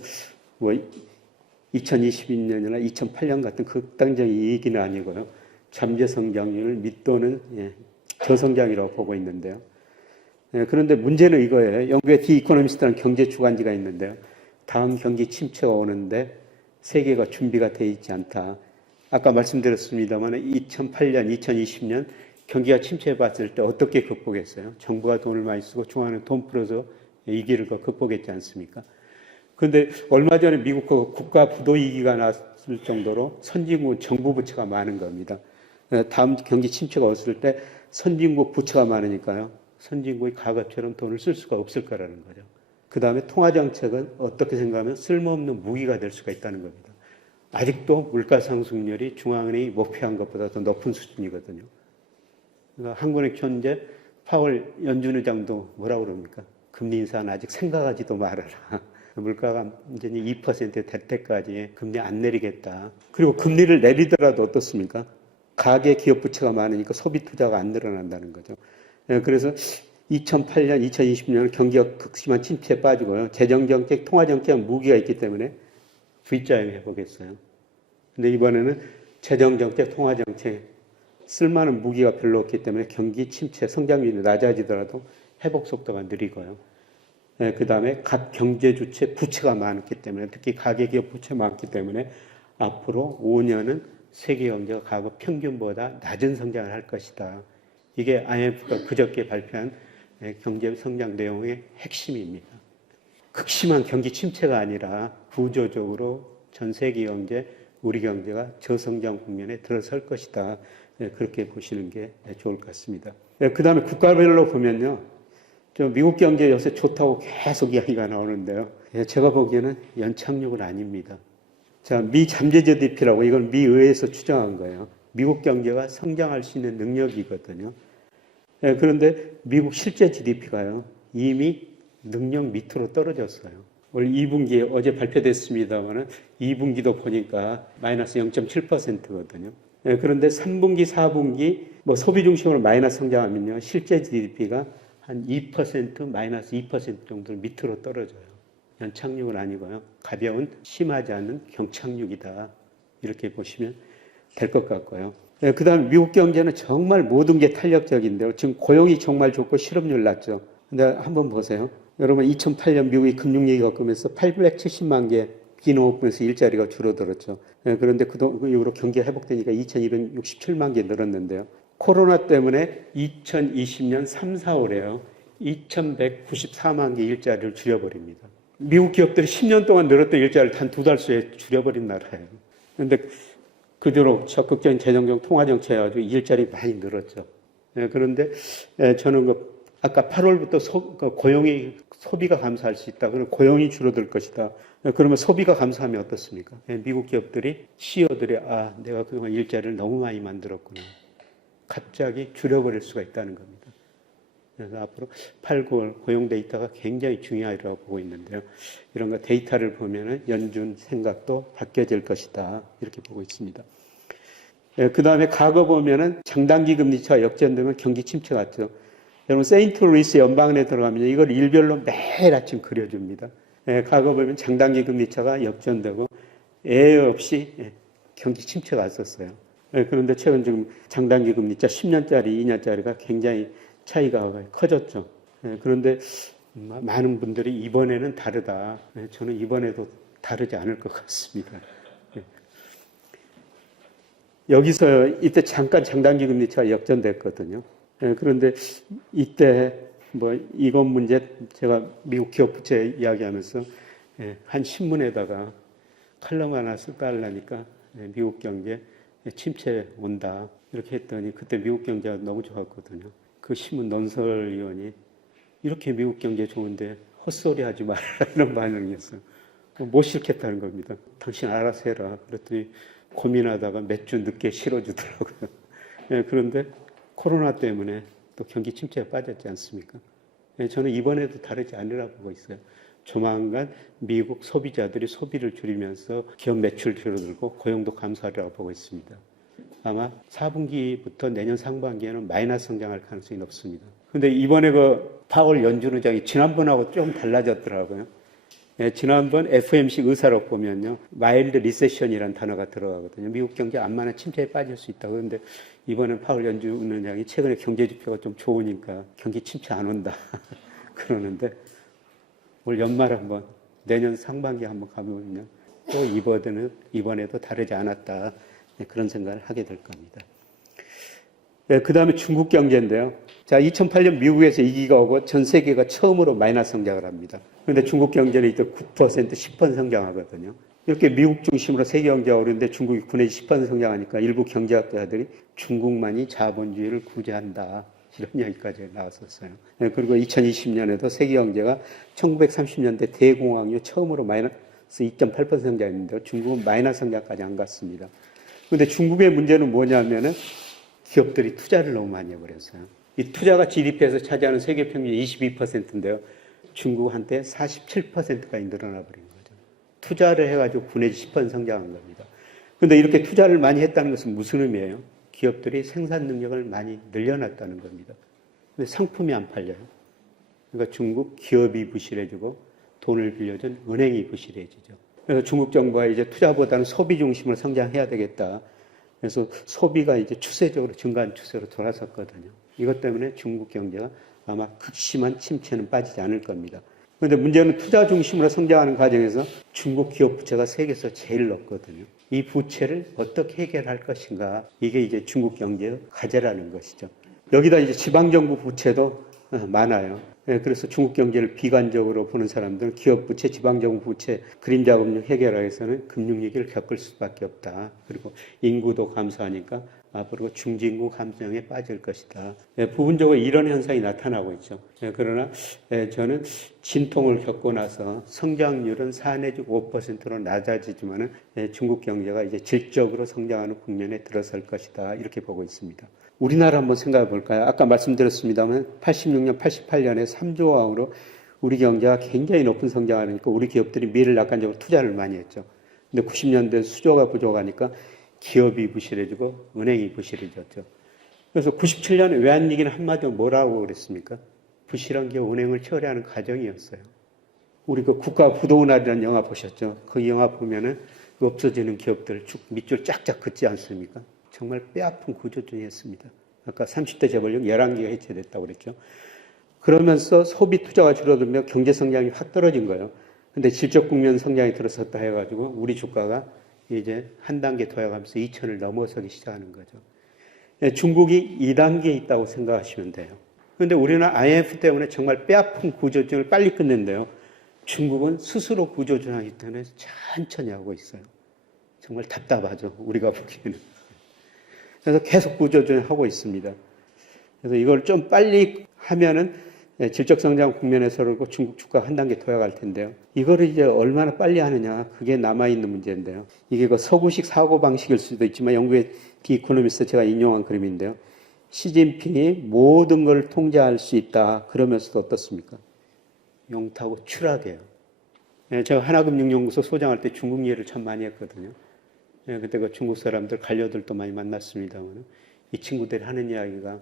2022년이나 2008년 같은 극단적인 위기는 아니고요. 잠재 성장률을 밑도는 저성장이라고 보고 있는데요. 그런데 문제는 이거예요. 영국의 디 이코노미스트라는 경제 주간지가 있는데요. 다음 경기 침체가 오는데 세계가 준비가 되어 있지 않다. 아까 말씀드렸습니다만 2008년, 2020년 경기가 침체해봤을 때 어떻게 극복했어요? 정부가 돈을 많이 쓰고 중앙은행 돈 풀어서 이 위기를 극복했지 않습니까? 그런데 얼마 전에 미국 국가 부도 위기가 났을 정도로 선진국 정부 부채가 많은 겁니다. 다음 경기 침체가 왔을 때 선진국 부채가 많으니까요. 선진국이 과거처럼 돈을 쓸 수가 없을 거라는 거죠. 그 다음에 통화정책은 어떻게 생각하면 쓸모없는 무기가 될 수가 있다는 겁니다. 아직도 물가 상승률이 중앙은행이 목표한 것보다 더 높은 수준이거든요. 그러니까 한국은행 현재 파월 연준 의장도 뭐라고 그럽니까? 금리 인사는 아직 생각하지도 말아라. 물가가 완전히 2%될 때까지 금리 안 내리겠다. 그리고 금리를 내리더라도 어떻습니까? 가계 기업 부채가 많으니까 소비 투자가 안 늘어난다는 거죠. 그래서 2008년, 2020년 경기가 극심한 침체에 빠지고요. 재정정책, 통화정책 무기가 있기 때문에 V자형 해보겠어요. 근데 이번에는 재정정책, 통화정책 쓸만한 무기가 별로 없기 때문에 경기 침체, 성장률이 낮아지더라도 회복 속도가 느리고요. 그 다음에 각 경제 주체 부채가 많기 때문에 특히 가계기업 부채 많기 때문에 앞으로 5년은 세계 경제가 과거 평균보다 낮은 성장을 할 것이다. 이게 IMF가 그저께 발표한 경제 성장 내용의 핵심입니다. 극심한 경기 침체가 아니라 구조적으로 전 세계 경제, 우리 경제가 저성장 국면에 들어설 것이다. 그렇게 보시는 게 좋을 것 같습니다. 그 다음에 국가별로 보면요. 미국 경제 요새 좋다고 계속 이야기가 나오는데요. 제가 보기에는 연착륙은 아닙니다. 자, 미 잠재 GDP라고 이건 미 의회에서 추정한 거예요. 미국 경제가 성장할 수 있는 능력이거든요. 그런데 미국 실제 GDP가요. 이미 능력 밑으로 떨어졌어요. 올 2분기 어제 발표됐습니다만은 2분기도 보니까 마이너스 0.7%거든요. 그런데 3분기, 4분기 뭐 소비 중심으로 마이너스 성장하면요. 실제 GDP가 한 2%, 마이너스 2% 정도 밑으로 떨어져요. 연착륙은 아니고요. 가벼운 심하지 않은 경착륙이다. 이렇게 보시면 될 것 같고요. 그 다음 미국 경제는 정말 모든 게 탄력적인데요. 지금 고용이 정말 좋고 실업률 낮죠. 근데 한번 보세요. 여러분 2008년 미국이 금융위기 겪으면서 870만 개 비농업부에서 일자리가 줄어들었죠. 그런데 그 이후로 경기가 회복되니까 2267만 개 늘었는데요. 코로나 때문에 2020년 3, 4월에요. 2194만 개 일자리를 줄여버립니다. 미국 기업들이 10년 동안 늘었던 일자리를 단 2달 수에 줄여버린 나라예요. 그런데 그 뒤로 적극적인 재정적 통화정책 해가지고 일자리 많이 늘었죠. 그런데 저는 아까 8월부터 고용이 소비가 감소할 수 있다. 그럼 고용이 줄어들 것이다. 그러면 소비가 감소하면 어떻습니까? 미국 기업들이 CEO들이 내가 그동안 일자리를 너무 많이 만들었구나. 갑자기 줄여버릴 수가 있다는 겁니다. 그래서 앞으로 8, 9월 고용 데이터가 굉장히 중요하다고 보고 있는데요. 이런 거 데이터를 보면은 연준 생각도 바뀌어질 것이다. 이렇게 보고 있습니다. 그 다음에 과거 보면은 장단기 금리차가 역전되면 경기 침체 같죠. 여러분 세인트루이스 연방은에 들어가면 이걸 일별로 매일 아침 그려줍니다. 과거 보면 장단기 금리차가 역전되고 애 없이 경기 침체가 왔었어요. 그런데 최근 지금 장단기 금리차 10년짜리, 2년짜리가 굉장히 차이가 커졌죠. 그런데 많은 분들이 이번에는 다르다. 저는 이번에도 다르지 않을 것 같습니다. 여기서 이때 잠깐 장단기 금리차가 역전됐거든요. 그런데 이때 이건 문제 제가 미국 기업 부채 이야기하면서 한 신문에다가 칼럼 하나 써달라니까 미국 경제 침체 온다 이렇게 했더니 그때 미국 경제가 너무 좋았거든요. 그 신문 논설위원이 이렇게 미국 경제 좋은데 헛소리 하지 마라 이런 반응이었어요. 못 싫겠다는 겁니다. 당신 알아서 해라. 그랬더니 고민하다가 몇 주 늦게 실어주더라고요. 그런데 코로나 때문에 또 경기 침체에 빠졌지 않습니까? 저는 이번에도 다르지 않으라고 보고 있어요. 조만간 미국 소비자들이 소비를 줄이면서 기업 매출 줄어들고 고용도 감소하리라고 보고 있습니다. 아마 4분기부터 내년 상반기에는 마이너스 성장할 가능성이 높습니다. 그런데 이번에 파월 연준 의장이 지난번하고 좀 달라졌더라고요. 지난번 FOMC 의사록 보면요. 마일드 리세션이라는 단어가 들어가거든요. 미국 경제 안만한 침체에 빠질 수 있다고. 그런데 이번엔 파월 연준 의장이 최근에 경제 지표가 좀 좋으니까 경기 침체 안 온다. 그러는데 올 연말 한번 내년 상반기 한번 가면요. 또 이번에도 다르지 않았다. 그런 생각을 하게 될 겁니다. 그 다음에 중국 경제인데요. 자, 2008년 미국에서 위기가 오고 전 세계가 처음으로 마이너스 성장을 합니다. 그런데 중국 경제는 이때 9%, 10% 성장하거든요. 이렇게 미국 중심으로 세계 경제가 오르는데 중국이 9 내지 10% 성장하니까 일부 경제학자들이 중국만이 자본주의를 구제한다. 이런 이야기까지 나왔었어요. 그리고 2020년에도 세계 경제가 1930년대 대공황 이후 처음으로 마이너스 2.8% 성장했는데 중국은 마이너스 성장까지 안 갔습니다. 그런데 중국의 문제는 뭐냐면은 기업들이 투자를 너무 많이 해버렸어요. 이 투자가 GDP에서 차지하는 세계 평균 22%인데요. 중국 한때 47%까지 늘어나 버린 거죠. 투자를 해가지고 9 내지 10% 성장한 겁니다. 그런데 이렇게 투자를 많이 했다는 것은 무슨 의미예요? 기업들이 생산 능력을 많이 늘려놨다는 겁니다. 근데 상품이 안 팔려요. 그러니까 중국 기업이 부실해지고 돈을 빌려준 은행이 부실해지죠. 그래서 중국 정부가 이제 투자보다는 소비 중심으로 성장해야 되겠다. 그래서 소비가 이제 추세적으로 증가한 추세로 돌아섰거든요. 이것 때문에 중국 경제가 아마 극심한 침체는 빠지지 않을 겁니다. 그런데 문제는 투자 중심으로 성장하는 과정에서 중국 기업 부채가 세계에서 제일 높거든요. 이 부채를 어떻게 해결할 것인가. 이게 이제 중국 경제의 과제라는 것이죠. 여기다 이제 지방정부 부채도 많아요. 그래서 중국 경제를 비관적으로 보는 사람들은 기업 부채, 지방정부 부채, 그림자 금융 해결하기 위해서는 금융위기를 겪을 수밖에 없다. 그리고 인구도 감소하니까 앞으로 중진국 감성에 빠질 것이다. 부분적으로 이런 현상이 나타나고 있죠. 그러나 저는 진통을 겪고 나서 성장률은 4 내지 5%로 낮아지지만은 중국 경제가 이제 질적으로 성장하는 국면에 들어설 것이다. 이렇게 보고 있습니다. 우리나라 한번 생각해 볼까요? 아까 말씀드렸습니다만 86년, 88년에 3조 원으로 우리 경제가 굉장히 높은 성장하니까 우리 기업들이 미래를 낙관적으로 투자를 많이 했죠. 근데 90년대 수조가 부족하니까 기업이 부실해지고 은행이 부실해졌죠. 그래서 97년에 외환위기는 한마디로 뭐라고 그랬습니까? 부실한 기업 은행을 처리하는 과정이었어요. 우리 그 국가 부도날이라는 영화 보셨죠? 그 영화 보면은 없어지는 기업들 쭉 밑줄 쫙쫙 긋지 않습니까? 정말 뼈아픈 구조조정이었습니다. 아까 30대 재벌용 11개가 해체됐다고 그랬죠. 그러면서 소비 투자가 줄어들며 경제 성장이 확 떨어진 거예요. 근데 질적 국면 성장이 들어섰다 해가지고 우리 주가가 이제 한 단계 더 해가면서 2천을 넘어서기 시작하는 거죠. 중국이 2단계에 있다고 생각하시면 돼요. 그런데 우리는 IMF 때문에 정말 뼈아픈 구조조정을 빨리 끝낸대요. 중국은 스스로 구조조정하기 때문에 천천히 하고 있어요. 정말 답답하죠. 우리가 보기에는. 그래서 계속 구조조정하고 있습니다. 그래서 이걸 좀 빨리 하면은 질적 성장 국면에서 그렇고 중국 주가 한 단계 더 갈 텐데요. 이거를 이제 얼마나 빨리 하느냐, 그게 남아있는 문제인데요. 이게 그 서구식 사고방식일 수도 있지만 영국의 디 이코노미스트 제가 인용한 그림인데요. 시진핑이 모든 걸 통제할 수 있다. 그러면서도 어떻습니까? 영타고 추락해요. 제가 하나금융연구소 소장할 때 중국 이해를 참 많이 했거든요. 그때 그 중국 사람들, 관료들도 많이 만났습니다만 이 친구들이 하는 이야기가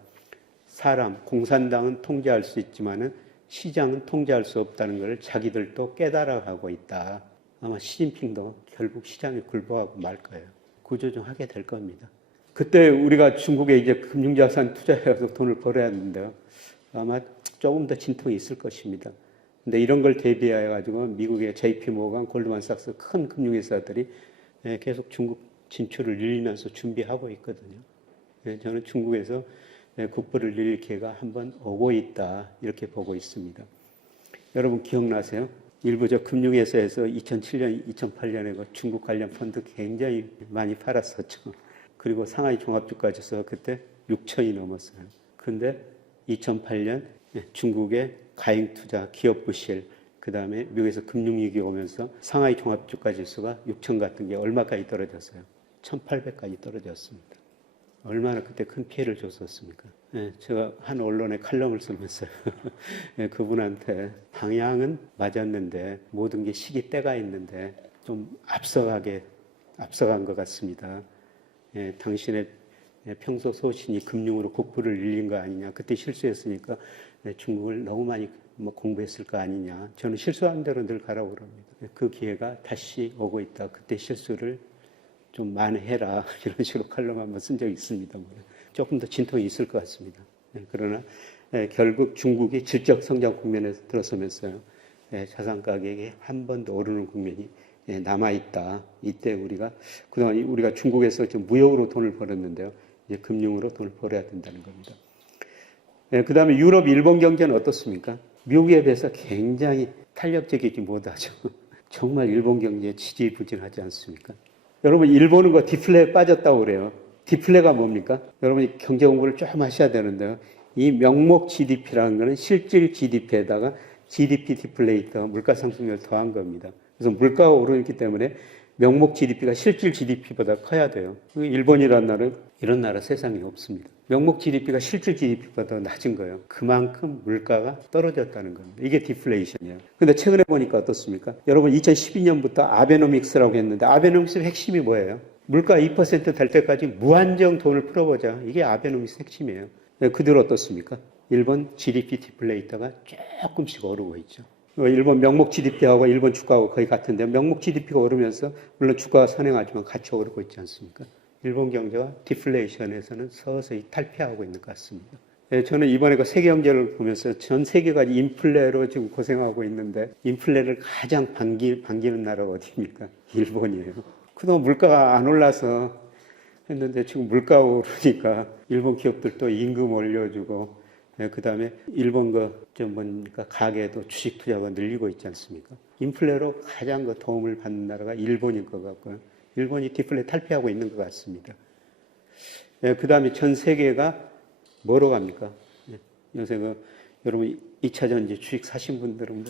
사람, 공산당은 통제할 수 있지만은 시장은 통제할 수 없다는 걸 자기들도 깨달아가고 있다. 아마 시진핑도 결국 시장에 굴복하고 말 거예요. 구조조정하게 될 겁니다. 그때 우리가 중국에 이제 금융자산 투자해서 돈을 벌어야 하는데요. 아마 조금 더 진통이 있을 것입니다. 근데 이런 걸 대비해가지고 미국의 JP 모건, 골드만삭스 큰 금융회사들이 계속 중국 진출을 늘리면서 준비하고 있거든요. 저는 중국에서 국부를 늘릴 기회가 한번 오고 있다 이렇게 보고 있습니다. 여러분 기억나세요? 일부 저 금융회사에서 2007년, 2008년에 그 중국 관련 펀드 굉장히 많이 팔았었죠. 그리고 상하이 종합주가지수 그때 6천이 넘었어요. 근데 2008년 중국의 가행투자, 기업 부실, 그 다음에 미국에서 금융위기 오면서 상하이 종합주가지수가 6천 같은 게 얼마까지 떨어졌어요? 1,800까지 떨어졌습니다. 얼마나 그때 큰 피해를 줬었습니까? 제가 한 언론에 칼럼을 쓰면서 그분한테 방향은 맞았는데 모든 게 시기 때가 있는데 좀 앞서간 것 같습니다. 당신의 평소 소신이 금융으로 국부를 늘린 거 아니냐. 그때 실수했으니까 중국을 너무 많이 공부했을 거 아니냐. 저는 실수한 대로 늘 가라고 그럽니다. 그 기회가 다시 오고 있다. 그때 실수를 좀 만회해라. 이런 식으로 칼럼 한번 쓴 적이 있습니다. 조금 더 진통이 있을 것 같습니다. 그러나 결국 중국이 질적 성장 국면에 들어서면서요. 자산 가격이 한 번 더 오르는 국면이 남아있다. 이때 그동안 우리가 중국에서 좀 무역으로 돈을 벌었는데요. 이제 금융으로 돈을 벌어야 된다는 겁니다. 그 다음에 유럽, 일본 경제는 어떻습니까? 미국에 비해서 굉장히 탄력적이지 못하죠. 정말 일본 경제 지지부진하지 않습니까? 여러분, 일본은 그 디플레에 빠졌다고 그래요. 디플레가 뭡니까? 여러분이 경제 공부를 조금 하셔야 되는데요. 이 명목 GDP라는 거는 실질 GDP에다가 GDP 디플레이터, 물가 상승률을 더한 겁니다. 그래서 물가가 오르기 때문에 명목 GDP가 실질 GDP보다 커야 돼요. 일본이라는 나라는 이런 나라 세상에 없습니다. 명목 GDP가 실질 GDP보다 낮은 거예요. 그만큼 물가가 떨어졌다는 겁니다. 이게 디플레이션이에요. 근데 최근에 보니까 어떻습니까? 여러분 2012년부터 아베노믹스라고 했는데 아베노믹스의 핵심이 뭐예요? 물가 2%될 때까지 무한정 돈을 풀어보자. 이게 아베노믹스 핵심이에요. 그대로 어떻습니까? 일본 GDP 디플레이터가 조금씩 오르고 있죠. 일본 명목 GDP하고 일본 주가하고 거의 같은데 명목 GDP가 오르면서 물론 주가가 선행하지만 같이 오르고 있지 않습니까? 일본 경제가 디플레이션에서는 서서히 탈피하고 있는 것 같습니다. 저는 이번에 그 세계 경제를 보면서 전 세계가 인플레로 지금 고생하고 있는데 인플레를 가장 반기는 나라가 어디입니까? 일본이에요. 그동안 물가가 안 올라서 했는데 지금 물가가 오르니까 일본 기업들도 임금 올려주고 그 다음에 일본 가게도 주식 투자가 늘리고 있지 않습니까? 인플레로 가장 도움을 받는 나라가 일본인 것 같고요. 일본이 디플레 탈피하고 있는 것 같습니다. 그 다음에 전 세계가 뭐로 갑니까? 요새 여러분 2차 전지 주식 사신 분들은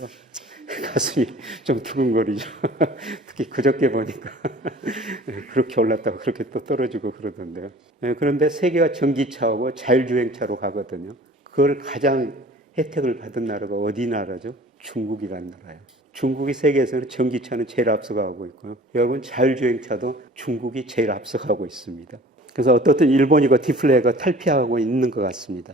가슴이 좀 두근거리죠. 특히 그저께 보니까 그렇게 올랐다가 그렇게 또 떨어지고 그러던데요. 그런데 세계가 전기차하고 자율주행차로 가거든요. 그걸 가장 혜택을 받은 나라가 어디 나라죠? 중국이라는 나라예요. 중국이 세계에서는 전기차는 제일 앞서가고 있고요. 여러분 자율주행차도 중국이 제일 앞서가고 있습니다. 그래서 어떻든 일본이 그 디플레가 탈피하고 있는 것 같습니다.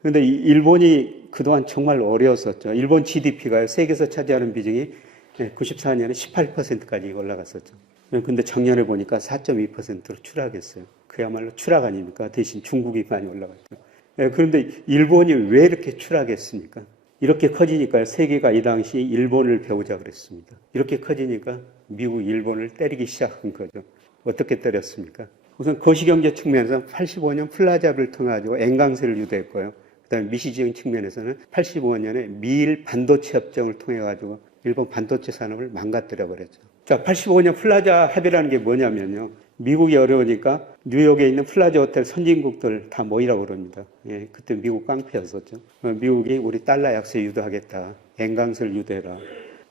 그런데 일본이 그동안 정말 어려웠었죠. 일본 GDP가 세계에서 차지하는 비중이 94년에 18%까지 올라갔었죠. 근데 작년에 보니까 4.2%로 추락했어요. 그야말로 추락 아닙니까? 대신 중국이 많이 올라갔죠. 그런데 일본이 왜 이렇게 추락했습니까? 이렇게 커지니까 세계가 이 당시 일본을 배우자 그랬습니다. 이렇게 커지니까 미국, 일본을 때리기 시작한 거죠. 어떻게 때렸습니까? 우선 거시경제 측면에서는 85년 플라자를 통해 가지고 N강세를 유도했고요. 그다음에 미시적인 측면에서는 85년에 미일 반도체 협정을 통해 가지고 일본 반도체 산업을 망가뜨려 버렸죠. 자, 85년 플라자 합의라는 게 뭐냐면요. 미국이 어려우니까 뉴욕에 있는 플라자 호텔 선진국들 다 모이라고 그럽니다. 예, 그때 미국 깡패였었죠. 미국이 우리 달러 약세 유도하겠다. N강세를 유도해라.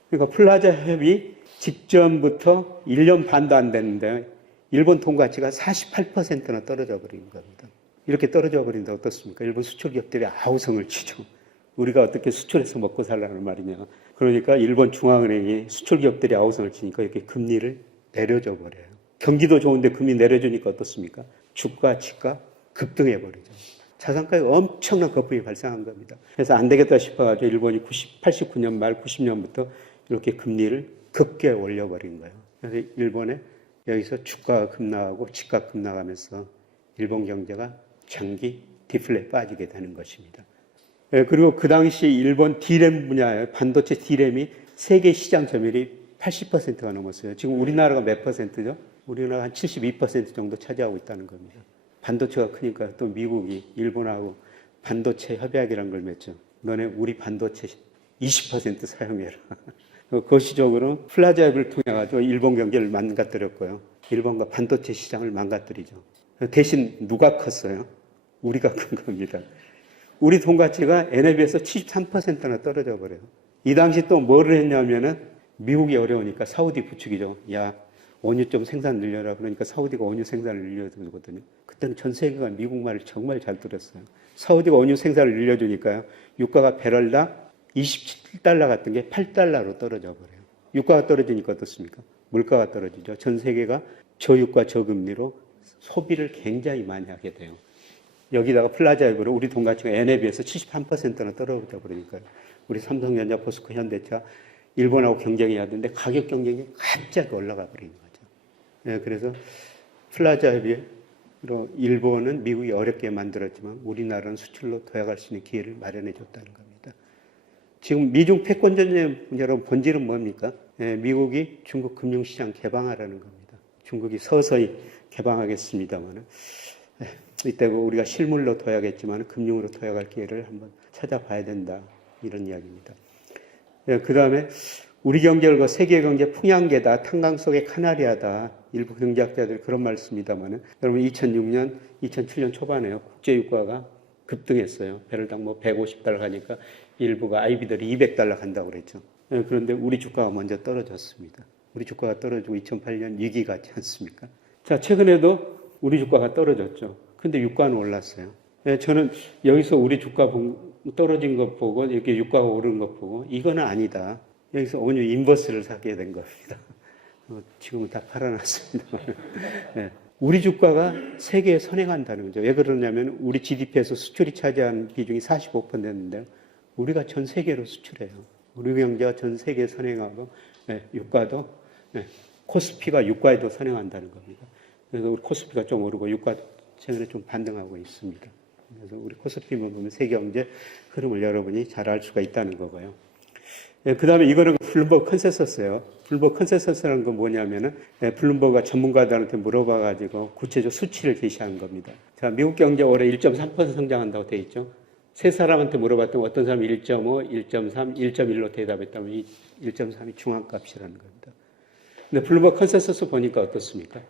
그러니까 플라자 협의 직전부터 1년 반도 안 됐는데 일본 돈 가치가 48%나 떨어져 버린 겁니다. 이렇게 떨어져 버린다 어떻습니까? 일본 수출 기업들이 아우성을 치죠. 우리가 어떻게 수출해서 먹고 살라는 말이냐. 그러니까 일본 중앙은행이 수출 기업들이 아우성을 치니까 이렇게 금리를 내려줘 버려요. 경기도 좋은데 금리 내려주니까 어떻습니까? 주가, 집가 급등해 버리죠. 자산가에 엄청난 거품이 발생한 겁니다. 그래서 안 되겠다 싶어가지고 일본이 89년 말 90년부터 이렇게 금리를 급게 올려버린 거예요. 그래서 일본에 여기서 주가가 급락하고 집가 급락하면서 일본 경제가 장기 디플레에 빠지게 되는 것입니다. 그리고 그 당시 일본 D램 분야의 반도체 D램이 세계 시장 점유율이 80%가 넘었어요. 지금 우리나라가 몇 퍼센트죠? 우리나라가 한 72% 정도 차지하고 있다는 겁니다. 반도체가 크니까 또 미국이 일본하고 반도체 협약이라는 걸 맺죠. 너네 우리 반도체 20% 사용해라. 거시적으로 플라자협을 통해 가지고 일본 경제를 망가뜨렸고요. 일본과 반도체 시장을 망가뜨리죠. 대신 누가 컸어요? 우리가 큰 겁니다. 우리 돈 가치가 N에 비해서 73%나 떨어져 버려요. 이 당시 또 뭐를 했냐면은 미국이 어려우니까 사우디 부추기죠. 야, 원유 좀 생산 늘려라. 그러니까 사우디가 원유 생산을 늘려주거든요. 그때는 전 세계가 미국 말을 정말 잘 들었어요. 사우디가 원유 생산을 늘려주니까요. 유가가 배럴당 27달러 같은 게 8달러로 떨어져 버려요. 유가가 떨어지니까 어떻습니까? 물가가 떨어지죠. 전 세계가 저유가 저금리로 소비를 굉장히 많이 하게 돼요. 여기다가 플라자협으로 우리 돈 가치가 N에 비해서 73%나 떨어져 버리니까요. 우리 삼성전자, 포스코, 현대차 일본하고 경쟁해야 되는데 가격 경쟁이 갑자기 올라가 버린 거죠. 네, 그래서 플라자 협의로 일본은 미국이 어렵게 만들었지만 우리나라는 수출로 도약할 수 있는 기회를 마련해 줬다는 겁니다. 지금 미중 패권 전쟁 여러분 본질은 뭡니까? 네, 미국이 중국 금융시장 개방하라는 겁니다. 중국이 서서히 개방하겠습니다만은 이때 우리가 실물로 도약했지만 금융으로 도약할 기회를 한번 찾아봐야 된다. 이런 이야기입니다. 그 다음에 우리 경제를 세계 경제 풍향계다, 탄광 속의 카나리아다. 일부 경제학자들이 그런 말 씁니다만 여러분 2006년, 2007년 초반에요. 국제유가가 급등했어요. 배럴당 150달러 가니까 일부가 아이비들이 200달러 간다고 그랬죠. 그런데 우리 주가가 먼저 떨어졌습니다. 우리 주가가 떨어지고 2008년 위기 같지 않습니까? 자, 최근에도 우리 주가가 떨어졌죠. 근데 유가는 올랐어요. 저는 여기서 우리 주가 떨어진 것 보고 이렇게 유가가 오른 것 보고 이거는 아니다. 여기서 원유 인버스를 사게 된 겁니다. 지금은 다 팔아놨습니다. 네. 우리 주가가 세계에 선행한다는 거죠. 왜 그러냐면 우리 GDP에서 수출이 차지하는 비중이 45%인데요. 우리가 전 세계로 수출해요. 우리 경제가 전 세계에 선행하고 유가도 코스피가 유가에도 선행한다는 겁니다. 그래서 우리 코스피가 좀 오르고 유가도 최근에 좀 반등하고 있습니다. 그래서 우리 코스피만 보면 세계 경제 흐름을 여러분이 잘 알 수가 있다는 거고요. 그 다음에 이거는 블룸버그 컨센서스예요. 블룸버그 컨센서스라는 건 뭐냐면은 블룸버그가 전문가들한테 물어봐가지고 구체적 수치를 제시한 겁니다. 자, 미국 경제 올해 1.3% 성장한다고 돼 있죠. 세 사람한테 물어봤더니 어떤 사람이 1.5, 1.3, 1.1로 대답했다면 이 1.3이 중앙값이라는 겁니다. 근데 블룸버그 컨센서스 보니까 어떻습니까?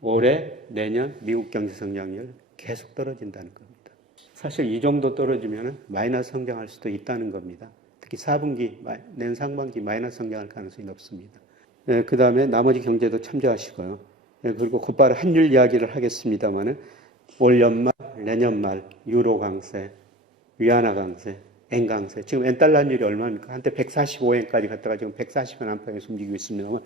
올해, 내년 미국 경제 성장률 계속 떨어진다는 겁니다. 사실 이 정도 떨어지면 마이너스 성장할 수도 있다는 겁니다. 특히 4분기, 내년 상반기 마이너스 성장할 가능성이 높습니다. 그 다음에 나머지 경제도 참조하시고요. 그리고 곧바로 환율 이야기를 하겠습니다만은 올 연말, 내년 말 유로 강세, 위안화 강세, 엔 강세. 지금 엔 달러 환율이 얼마입니까? 한때 145엔까지 갔다가 지금 140엔 안팎에서 움직이고 있습니다만,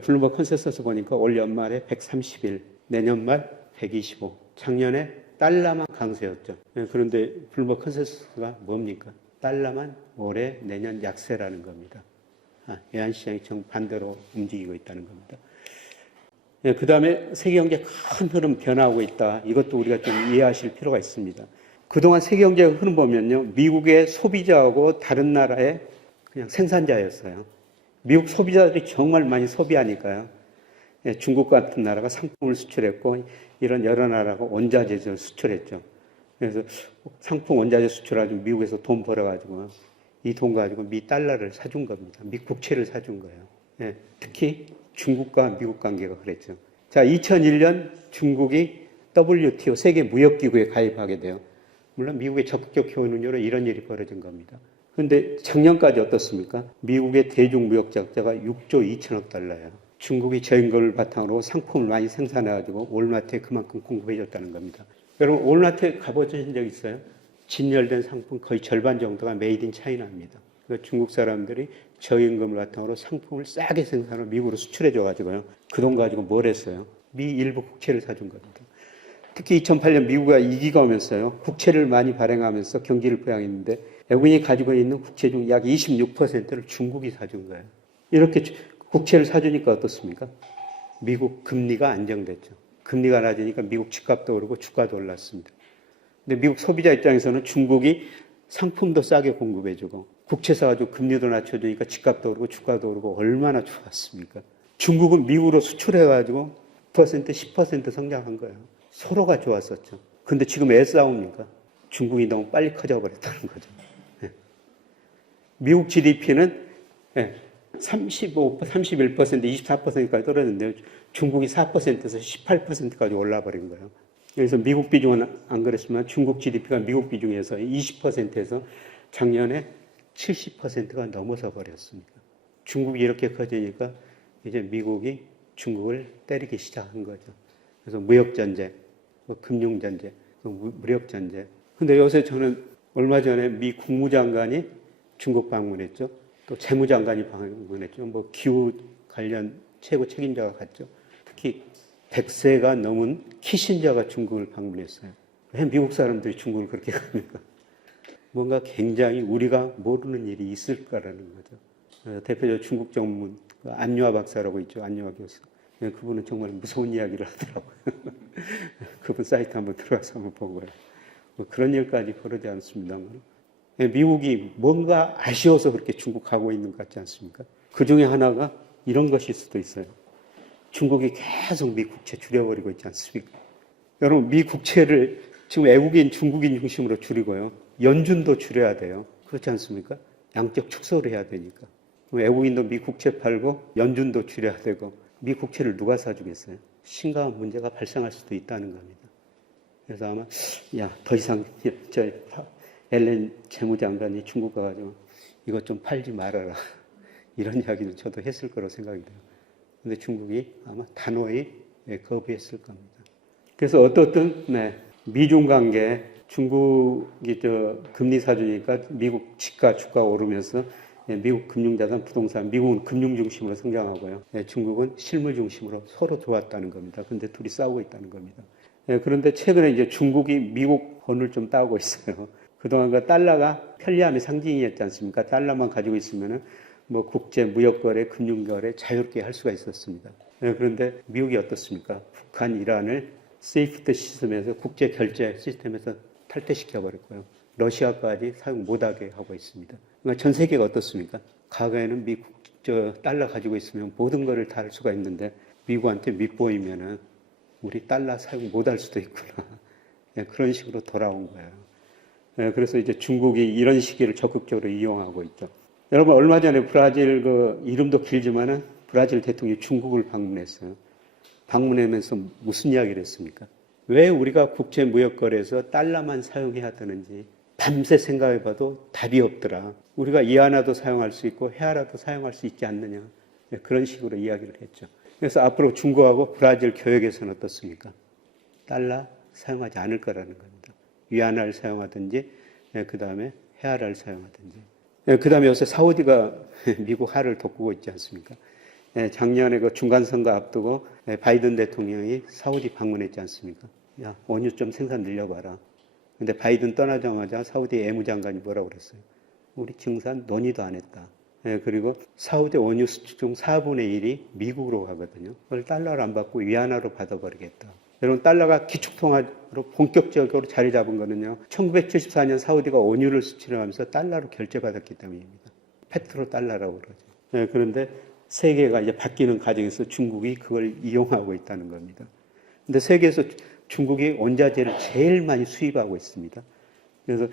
블룸버그 컨센서스 보니까 올 연말에 131, 내년 말 125. 작년에 달러만 강세였죠. 그런데 블룸버그 컨센서스가 뭡니까? 달러만 올해 내년 약세라는 겁니다. 외환시장이 정반대로 움직이고 있다는 겁니다. 그 다음에 세계경제 큰 흐름 변화하고 있다. 이것도 우리가 좀 이해하실 필요가 있습니다. 그동안 세계경제 흐름 보면요. 미국의 소비자하고 다른 나라의 그냥 생산자였어요. 미국 소비자들이 정말 많이 소비하니까요. 중국 같은 나라가 상품을 수출했고 이런 여러 나라가 원자재를 수출했죠. 그래서 상품 원자재 수출해가지고 미국에서 돈 벌어가지고 이 돈 가지고 미 달러를 사준 겁니다. 미 국채를 사준 거예요. 특히 중국과 미국 관계가 그랬죠. 자, 2001년 중국이 WTO 세계무역기구에 가입하게 돼요. 물론 미국의 적극적 효능으로 이런 일이 벌어진 겁니다. 그런데 작년까지 어떻습니까? 미국의 대중무역 적자가 6조 2천억 달러예요. 중국이 저인 걸 바탕으로 상품을 많이 생산해가지고 월마트에 그만큼 공급해줬다는 겁니다. 여러분 월마트에 가보신 적 있어요? 진열된 상품 거의 절반 정도가 메이드 인 차이나입니다. 그러니까 중국 사람들이 저임금을 바탕으로 상품을 싸게 생산하고 미국으로 수출해줘가지고요. 그 돈 가지고 뭘 했어요? 미 일부 국채를 사준 겁니다. 특히 2008년 미국이 위기가 오면서요. 국채를 많이 발행하면서 경기를 부양했는데 외국인이 가지고 있는 국채 중 약 26%를 중국이 사준 거예요. 이렇게 국채를 사주니까 어떻습니까? 미국 금리가 안정됐죠. 금리가 낮으니까 미국 집값도 오르고 주가도 올랐습니다. 근데 미국 소비자 입장에서는 중국이 상품도 싸게 공급해주고 국채 사가지고 금리도 낮춰주니까 집값도 오르고 주가도 오르고 얼마나 좋았습니까? 중국은 미국으로 수출해가지고 9%, 10% 성장한 거예요. 서로가 좋았었죠. 근데 지금 왜 싸웁니까? 중국이 너무 빨리 커져버렸다는 거죠. 미국 GDP는 31%, 24%까지 떨어졌는데 중국이 4%에서 18%까지 올라버린 거예요. 그래서 미국 비중은 안 그랬지만 중국 GDP가 미국 비중에서 20%에서 작년에 70%가 넘어서 버렸습니다. 중국이 이렇게 커지니까 이제 미국이 중국을 때리기 시작한 거죠. 그래서 무역전쟁, 금융전쟁, 무력전쟁. 근데 요새 저는 얼마 전에 미 국무장관이 중국 방문했죠. 또 재무장관이 방문했죠. 뭐 기후 관련 최고 책임자가 갔죠. 특히 100세가 넘은 키신저가 중국을 방문했어요. 왜 미국 사람들이 중국을 그렇게 갑니까? 뭔가 굉장히 우리가 모르는 일이 있을까라는 거죠. 대표적으로 중국 전문 안유아 박사라고 있죠. 안유아 교수. 그분은 정말 무서운 이야기를 하더라고요. 그분 사이트 한번 들어가서 한번 보고요. 뭐 그런 일까지 벌어지지 않습니다만 미국이 뭔가 아쉬워서 그렇게 중국 가고 있는 것 같지 않습니까? 그 중에 하나가 이런 것일 수도 있어요. 중국이 계속 미 국채 줄여버리고 있지 않습니까? 여러분 미 국채를 지금 외국인, 중국인 중심으로 줄이고요. 연준도 줄여야 돼요. 그렇지 않습니까? 양적 축소를 해야 되니까. 외국인도 미 국채 팔고 연준도 줄여야 되고 미 국채를 누가 사주겠어요? 심각한 문제가 발생할 수도 있다는 겁니다. 그래서 아마 더 이상 앨런 재무장관이 중국 가가지고 이것 좀 팔지 말아라 이런 이야기를 저도 했을 거라고 생각이 돼요. 근데 중국이 아마 단호히 거부했을 겁니다. 그래서 어떻든 미중 관계 중국이 금리 사주니까 미국 집가 주가 오르면서 미국 금융자산 부동산 미국은 금융 중심으로 성장하고요. 중국은 실물 중심으로 서로 좋았다는 겁니다. 근데 둘이 싸우고 있다는 겁니다. 그런데 최근에 이제 중국이 미국 본을 좀 따오고 있어요. 그동안 그 달러가 편리함의 상징이었지 않습니까? 달러만 가지고 있으면은 뭐 국제 무역거래, 금융거래 자유롭게 할 수가 있었습니다. 그런데 미국이 어떻습니까? 북한, 이란을 세이프트 시스템에서 국제 결제 시스템에서 탈퇴시켜 버렸고요. 러시아까지 사용 못하게 하고 있습니다. 그러니까 전 세계가 어떻습니까? 과거에는 미국 달러 가지고 있으면 모든 거를 다 할 수가 있는데 미국한테 밑보이면은 우리 달러 사용 못할 수도 있구나. 그런 식으로 돌아온 거예요. 그래서 이제 중국이 이런 시기를 적극적으로 이용하고 있죠. 여러분 얼마 전에 브라질 이름도 길지만은 브라질 대통령이 중국을 방문했어요. 방문하면서 무슨 이야기를 했습니까? 왜 우리가 국제 무역거래에서 달러만 사용해야 되는지 밤새 생각해봐도 답이 없더라. 우리가 이하나도 사용할 수 있고 해하나도 사용할 수 있지 않느냐. 그런 식으로 이야기를 했죠. 그래서 앞으로 중국하고 브라질 교역에서는 어떻습니까? 달러 사용하지 않을 거라는 겁니다. 위안화를 사용하든지 그 다음에 헤아라를 사용하든지. 그 다음에 요새 사우디가 미국 하를 돋구고 있지 않습니까? 작년에 그 중간선거 앞두고 바이든 대통령이 사우디 방문했지 않습니까? 야, 원유 좀 생산 늘려봐라. 근데 바이든 떠나자마자 사우디 외무장관이 뭐라고 그랬어요? 우리 증산 논의도 안 했다. 그리고 사우디 원유 수출 중 4분의 1이 미국으로 가거든요. 그걸 달러를 안 받고 위안화로 받아버리겠다. 여러분, 달러가 기축통화로 본격적으로 자리 잡은 거는요, 1974년 사우디가 원유를 수출하면서 달러로 결제받았기 때문입니다. 페트로 달러라고 그러죠. 그런데 세계가 이제 바뀌는 과정에서 중국이 그걸 이용하고 있다는 겁니다. 근데 세계에서 중국이 원자재를 제일 많이 수입하고 있습니다. 그래서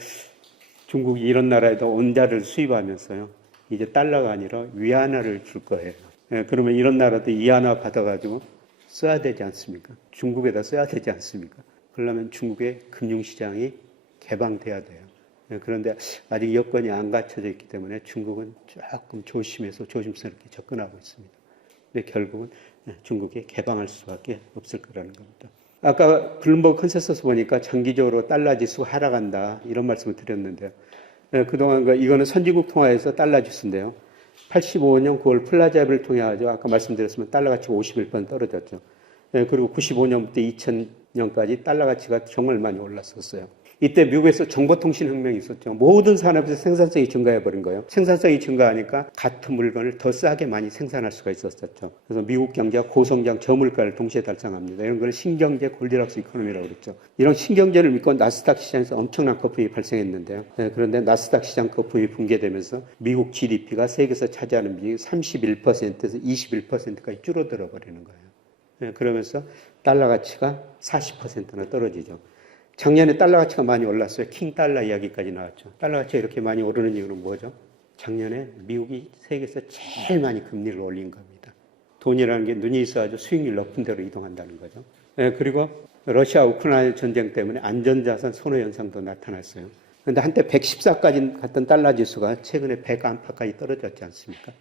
중국이 이런 나라에도 원자를 수입하면서요, 이제 달러가 아니라 위안화를 줄 거예요. 그러면 이런 나라도 위안화 받아가지고 써야 되지 않습니까? 중국에다 써야 되지 않습니까? 그러려면 중국의 금융시장이 개방돼야 돼요. 그런데 아직 여건이 안 갖춰져 있기 때문에 중국은 조금 조심해서 조심스럽게 접근하고 있습니다. 근데 결국은 중국이 개방할 수밖에 없을 거라는 겁니다. 아까 블룸버그 컨센서스 보니까 장기적으로 달러 지수가 하락한다 이런 말씀을 드렸는데요. 그동안 이거는 선진국 통화에서 달러 지수인데요. 85년 9월 플라자를 통해 가지고 아까 말씀드렸으면 달러 가치가 51% 떨어졌죠. 그리고 95년부터 2000년까지 달러 가치가 정말 많이 올랐었어요. 이때 미국에서 정보통신혁명이 있었죠. 모든 산업에서 생산성이 증가해버린 거예요. 생산성이 증가하니까 같은 물건을 더 싸게 많이 생산할 수가 있었었죠. 그래서 미국 경제가 고성장 저물가를 동시에 달성합니다. 이런 걸 신경제 골디락스 이코노미라고 그랬죠. 이런 신경제를 믿고 나스닥 시장에서 엄청난 거품이 발생했는데요. 그런데 나스닥 시장 거품이 붕괴되면서 미국 GDP가 세계에서 차지하는 비중이 31%에서 21%까지 줄어들어 버리는 거예요. 그러면서 달러 가치가 40%나 떨어지죠. 작년에 달러 가치가 많이 올랐어요. 킹 달러 이야기까지 나왔죠. 달러 가치가 이렇게 많이 오르는 이유는 뭐죠? 작년에 미국이 세계에서 제일 많이 금리를 올린 겁니다. 돈이라는 게 눈이 있어가지고 수익률 높은 데로 이동한다는 거죠. 그리고 러시아 우크라이나 전쟁 때문에 안전자산 손해 현상도 나타났어요. 그런데 한때 114까지 갔던 달러 지수가 최근에 100 안팎까지 떨어졌지 않습니까?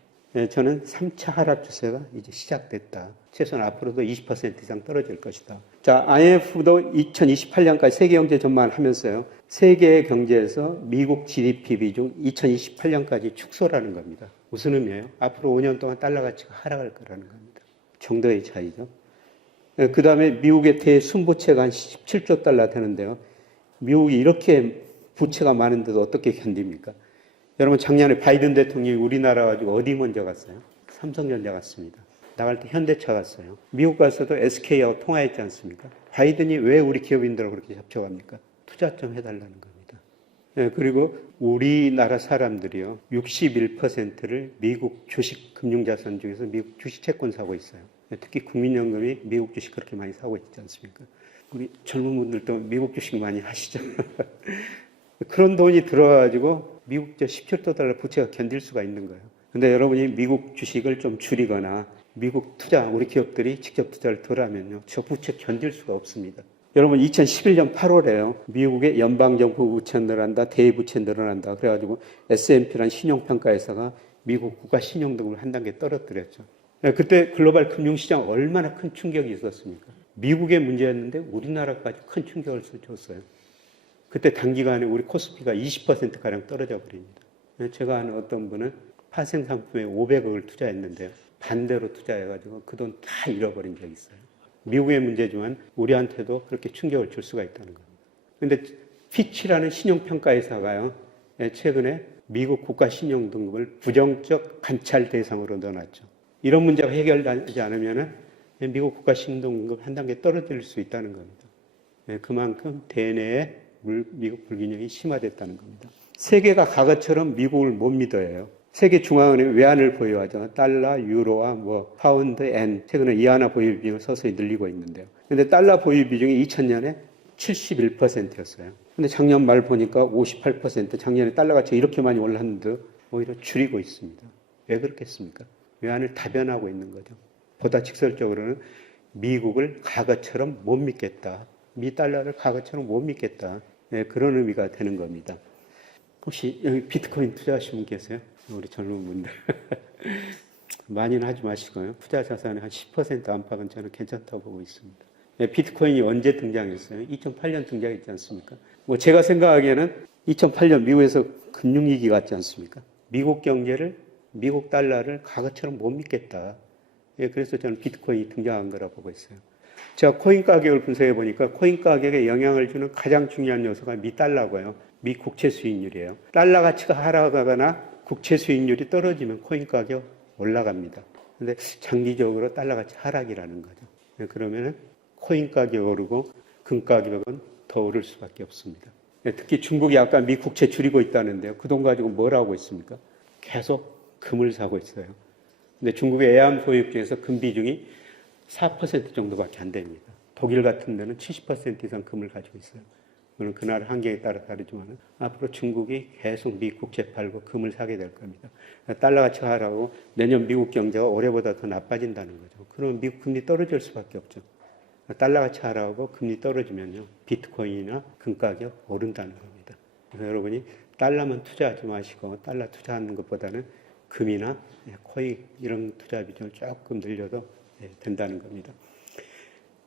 저는 3차 하락 추세가 이제 시작됐다. 최소한 앞으로도 20% 이상 떨어질 것이다. 자, IMF도 2028년까지 세계 경제 전망을 하면서요, 세계 경제에서 미국 GDP 비중 2028년까지 축소라는 겁니다. 무슨 의미예요? 앞으로 5년 동안 달러 가치가 하락할 거라는 겁니다. 정도의 차이죠. 그 다음에 미국의 대순부채가 한 17조 달러 되는데요. 미국이 이렇게 부채가 많은데도 어떻게 견딥니까? 여러분, 작년에 바이든 대통령이 우리나라 가지고 어디 먼저 갔어요? 삼성전자 갔습니다. 나갈 때 현대차 갔어요. 미국 가서도 SK하고 통화했지 않습니까? 바이든이 왜 우리 기업인들하고 그렇게 접촉합니까? 투자 좀 해달라는 겁니다. 그리고 우리나라 사람들이요, 61%를 미국 주식 금융자산 중에서 미국 주식 채권 사고 있어요. 특히 국민연금이 미국 주식 그렇게 많이 사고 있지 않습니까? 우리 젊은 분들도 미국 주식 많이 하시죠? 그런 돈이 들어가지고 미국 17조 달러 부채가 견딜 수가 있는 거예요. 근데 여러분이 미국 주식을 좀 줄이거나 미국 투자, 우리 기업들이 직접 투자를 덜 하면요, 저 부채 견딜 수가 없습니다. 여러분, 2011년 8월에요. 미국의 연방정부 부채 늘어난다, 대부채 늘어난다. 그래가지고 S&P라는 신용평가회사가 미국 국가 신용등급을 한 단계 떨어뜨렸죠. 그때 글로벌 금융시장 얼마나 큰 충격이 있었습니까? 미국의 문제였는데 우리나라까지 큰 충격을 줬어요. 그때 단기간에 우리 코스피가 20%가량 떨어져 버립니다. 제가 아는 어떤 분은 파생상품에 500억을 투자했는데요. 반대로 투자해가지고 그 돈 다 잃어버린 적이 있어요. 미국의 문제지만 우리한테도 그렇게 충격을 줄 수가 있다는 겁니다. 그런데 피치라는 신용평가회사가요, 최근에 미국 국가 신용등급을 부정적 관찰 대상으로 넣어놨죠. 이런 문제가 해결되지 않으면 미국 국가 신용등급 한 단계 떨어질 수 있다는 겁니다. 그만큼 대내에 미국 불균형이 심화됐다는 겁니다. 세계가 과거처럼 미국을 못 믿어요. 세계 중앙은행이 외환을 보유하죠. 달러, 유로와 파운드, 엔, 최근에 이하나 보유 비중을 서서히 늘리고 있는데요. 그런데 달러 보유 비중이 2000년에 71%였어요. 근데 작년 말 보니까 58%, 작년에 달러 가치가 이렇게 많이 올랐는데 오히려 줄이고 있습니다. 왜 그렇겠습니까? 외환을 다변하고 있는 거죠. 보다 직설적으로는 미국을 과거처럼 못 믿겠다. 미 달러를 과거처럼 못 믿겠다. 그런 의미가 되는 겁니다. 혹시 여기 비트코인 투자하시는 분 계세요? 우리 젊은 분들. 많이는 하지 마시고요. 투자 자산의 한 10% 안팎은 저는 괜찮다고 보고 있습니다. 비트코인이 언제 등장했어요? 2008년 등장했지 않습니까? 제가 생각하기에는 2008년 미국에서 금융위기가 왔지 않습니까? 미국 경제를, 미국 달러를 과거처럼 못 믿겠다. 예, 그래서 저는 비트코인이 등장한 거라 보고 있어요. 제가 코인 가격을 분석해 보니까 코인 가격에 영향을 주는 가장 중요한 요소가 미 달러고요. 미 국채 수익률이에요. 달러 가치가 하락하거나 국채 수익률이 떨어지면 코인 가격 올라갑니다. 근데 장기적으로 달러 가치 하락이라는 거죠. 예, 그러면은 코인 가격 오르고 금 가격은 더 오를 수밖에 없습니다. 예, 특히 중국이 아까 미 국채 줄이고 있다는데요. 그 돈 가지고 뭘 하고 있습니까? 계속 금을 사고 있어요. 근데 중국의 외환 소유 중에서 금 비중이 4% 정도밖에 안 됩니다. 독일 같은 데는 70% 이상 금을 가지고 있어요. 그건 그 나라 한계에 따라 다르지만 앞으로 중국이 계속 미 국채 팔고 금을 사게 될 겁니다. 달러 가치가 하락하고 내년 미국 경제가 올해보다 더 나빠진다는 거죠. 그러면 미국 금리 떨어질 수밖에 없죠. 달러 가치 하락하고 금리 떨어지면요. 비트코인이나 금 가격 오른다는 겁니다. 그래서 여러분이 달러만 투자하지 마시고 달러 투자하는 것보다는 금이나 코인 이런 투자 비중을 조금 늘려도 된다는 겁니다.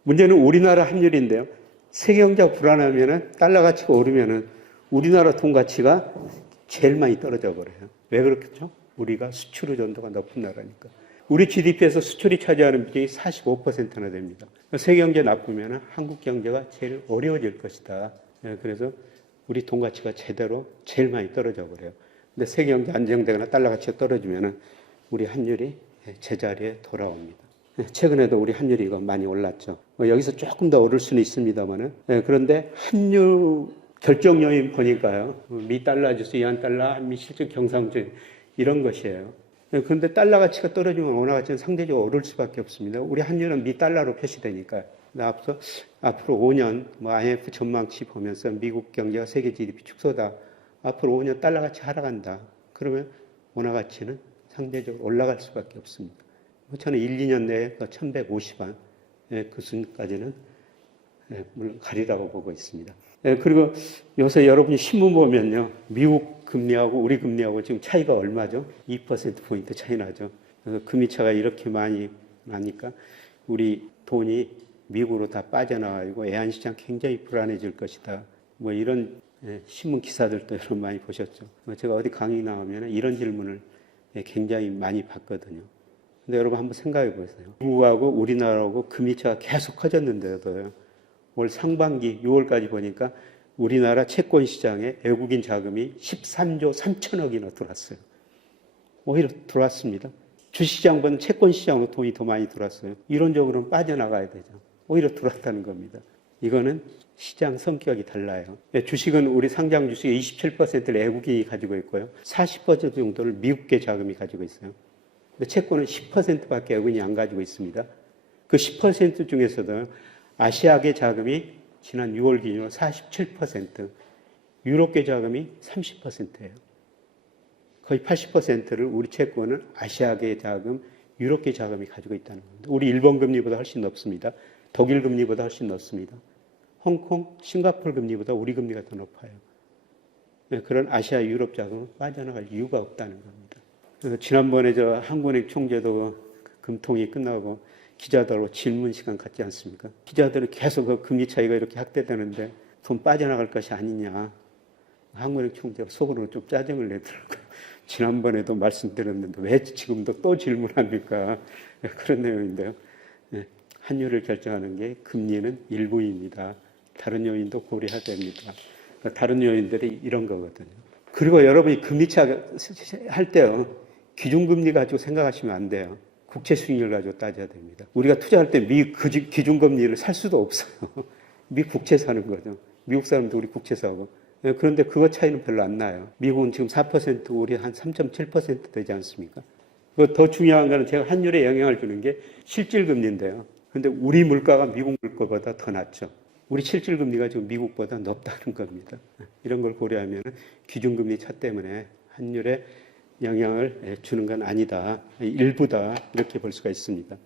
문제는 우리나라 환율인데요. 세계 경제가 불안하면은 달러 가치가 오르면은 우리나라 돈 가치가 제일 많이 떨어져 버려요. 왜 그렇겠죠? 우리가 수출 의존도가 높은 나라니까. 우리 GDP에서 수출이 차지하는 비중이 45%나 됩니다. 세계 경제 나쁘면은 한국 경제가 제일 어려워질 것이다. 그래서 우리 돈 가치가 제대로 제일 많이 떨어져 버려요. 근데 세계 경제 안정되거나 달러 가치가 떨어지면은 우리 환율이 제자리에 돌아옵니다. 최근에도 우리 환율이 이거 많이 올랐죠. 여기서 조금 더 오를 수는 있습니다만은. 그런데 환율 결정 요인 보니까요. 미 달러 지수, 이한 달러, 미 실질 경상주 이런 것이에요. 그런데 달러 가치가 떨어지면 원화 가치는 상대적으로 오를 수밖에 없습니다. 우리 환율은 미 달러로 표시되니까. 앞으로 5년 IMF 전망치 보면서 미국 경제가 세계 GDP 축소다. 앞으로 5년 달러 가치 하락한다. 그러면 원화 가치는 상대적으로 올라갈 수밖에 없습니다. 저는 1, 2년 내에 1150원 그 수준까지는 물론 가리라고 보고 있습니다. 그리고 요새 여러분이 신문 보면요. 미국 금리하고 우리 금리하고 지금 차이가 얼마죠? 2%포인트 차이 나죠. 그래서 금리 차가 이렇게 많이 나니까 우리 돈이 미국으로 다 빠져나가고 애한시장 굉장히 불안해질 것이다. 뭐 이런 신문 기사들도 여러분 많이 보셨죠. 제가 어디 강의 나오면 이런 질문을 굉장히 많이 받거든요. 근데 여러분 한번 생각해 보세요. 미국하고 우리나라하고 금리 차가 계속 커졌는데도요. 올 상반기 6월까지 보니까 우리나라 채권 시장에 외국인 자금이 13조 3천억이나 들어왔어요. 오히려 들어왔습니다. 주시장보다는 채권 시장으로 돈이 더 많이 들어왔어요. 이론적으로는 빠져나가야 되죠. 오히려 들어왔다는 겁니다. 이거는 시장 성격이 달라요. 주식은 우리 상장 주식의 27%를 외국인이 가지고 있고요. 40% 정도를 미국계 자금이 가지고 있어요. 근데 채권은 10%밖에 외국인이 안 가지고 있습니다. 그 10% 중에서도 아시아계 자금이 지난 6월 기준으로 47%, 유럽계 자금이 30%예요. 거의 80%를 우리 채권은 아시아계 자금, 유럽계 자금이 가지고 있다는 겁니다. 우리 일본 금리보다 훨씬 높습니다. 독일 금리보다 훨씬 높습니다. 홍콩, 싱가포르 금리보다 우리 금리가 더 높아요. 그런 아시아, 유럽 자금은 빠져나갈 이유가 없다는 겁니다. 그래서 지난번에 한국은행 총재도 금통이 끝나고 기자들하고 질문 시간 갖지 않습니까? 기자들은 계속 그 금리 차이가 이렇게 확대되는데 돈 빠져나갈 것이 아니냐. 한국은행 총재가 속으로 좀 짜증을 내더라고요. 지난번에도 말씀드렸는데 왜 지금도 또 질문합니까? 그런 내용인데요. 환율을 결정하는 게 금리는 일부입니다. 다른 요인도 고려해야 됩니다. 다른 요인들이 이런 거거든요. 그리고 여러분이 금리 차 할 때요. 기준금리 가지고 생각하시면 안 돼요. 국채 수익률 가지고 따져야 됩니다. 우리가 투자할 때 미 기준금리를 살 수도 없어요. 미 국채 사는 거죠. 미국 사람도 우리 국채 사고. 그런데 그거 차이는 별로 안 나요. 미국은 지금 4%, 우리 한 3.7% 되지 않습니까? 더 중요한 거는 제가 환율에 영향을 주는 게 실질금리인데요. 근데 우리 물가가 미국 물가보다 더 낮죠. 우리 실질금리가 지금 미국보다 높다는 겁니다. 이런 걸 고려하면 기준금리 차 때문에 환율에 영향을 주는 건 아니다. 일부다. 이렇게 볼 수가 있습니다.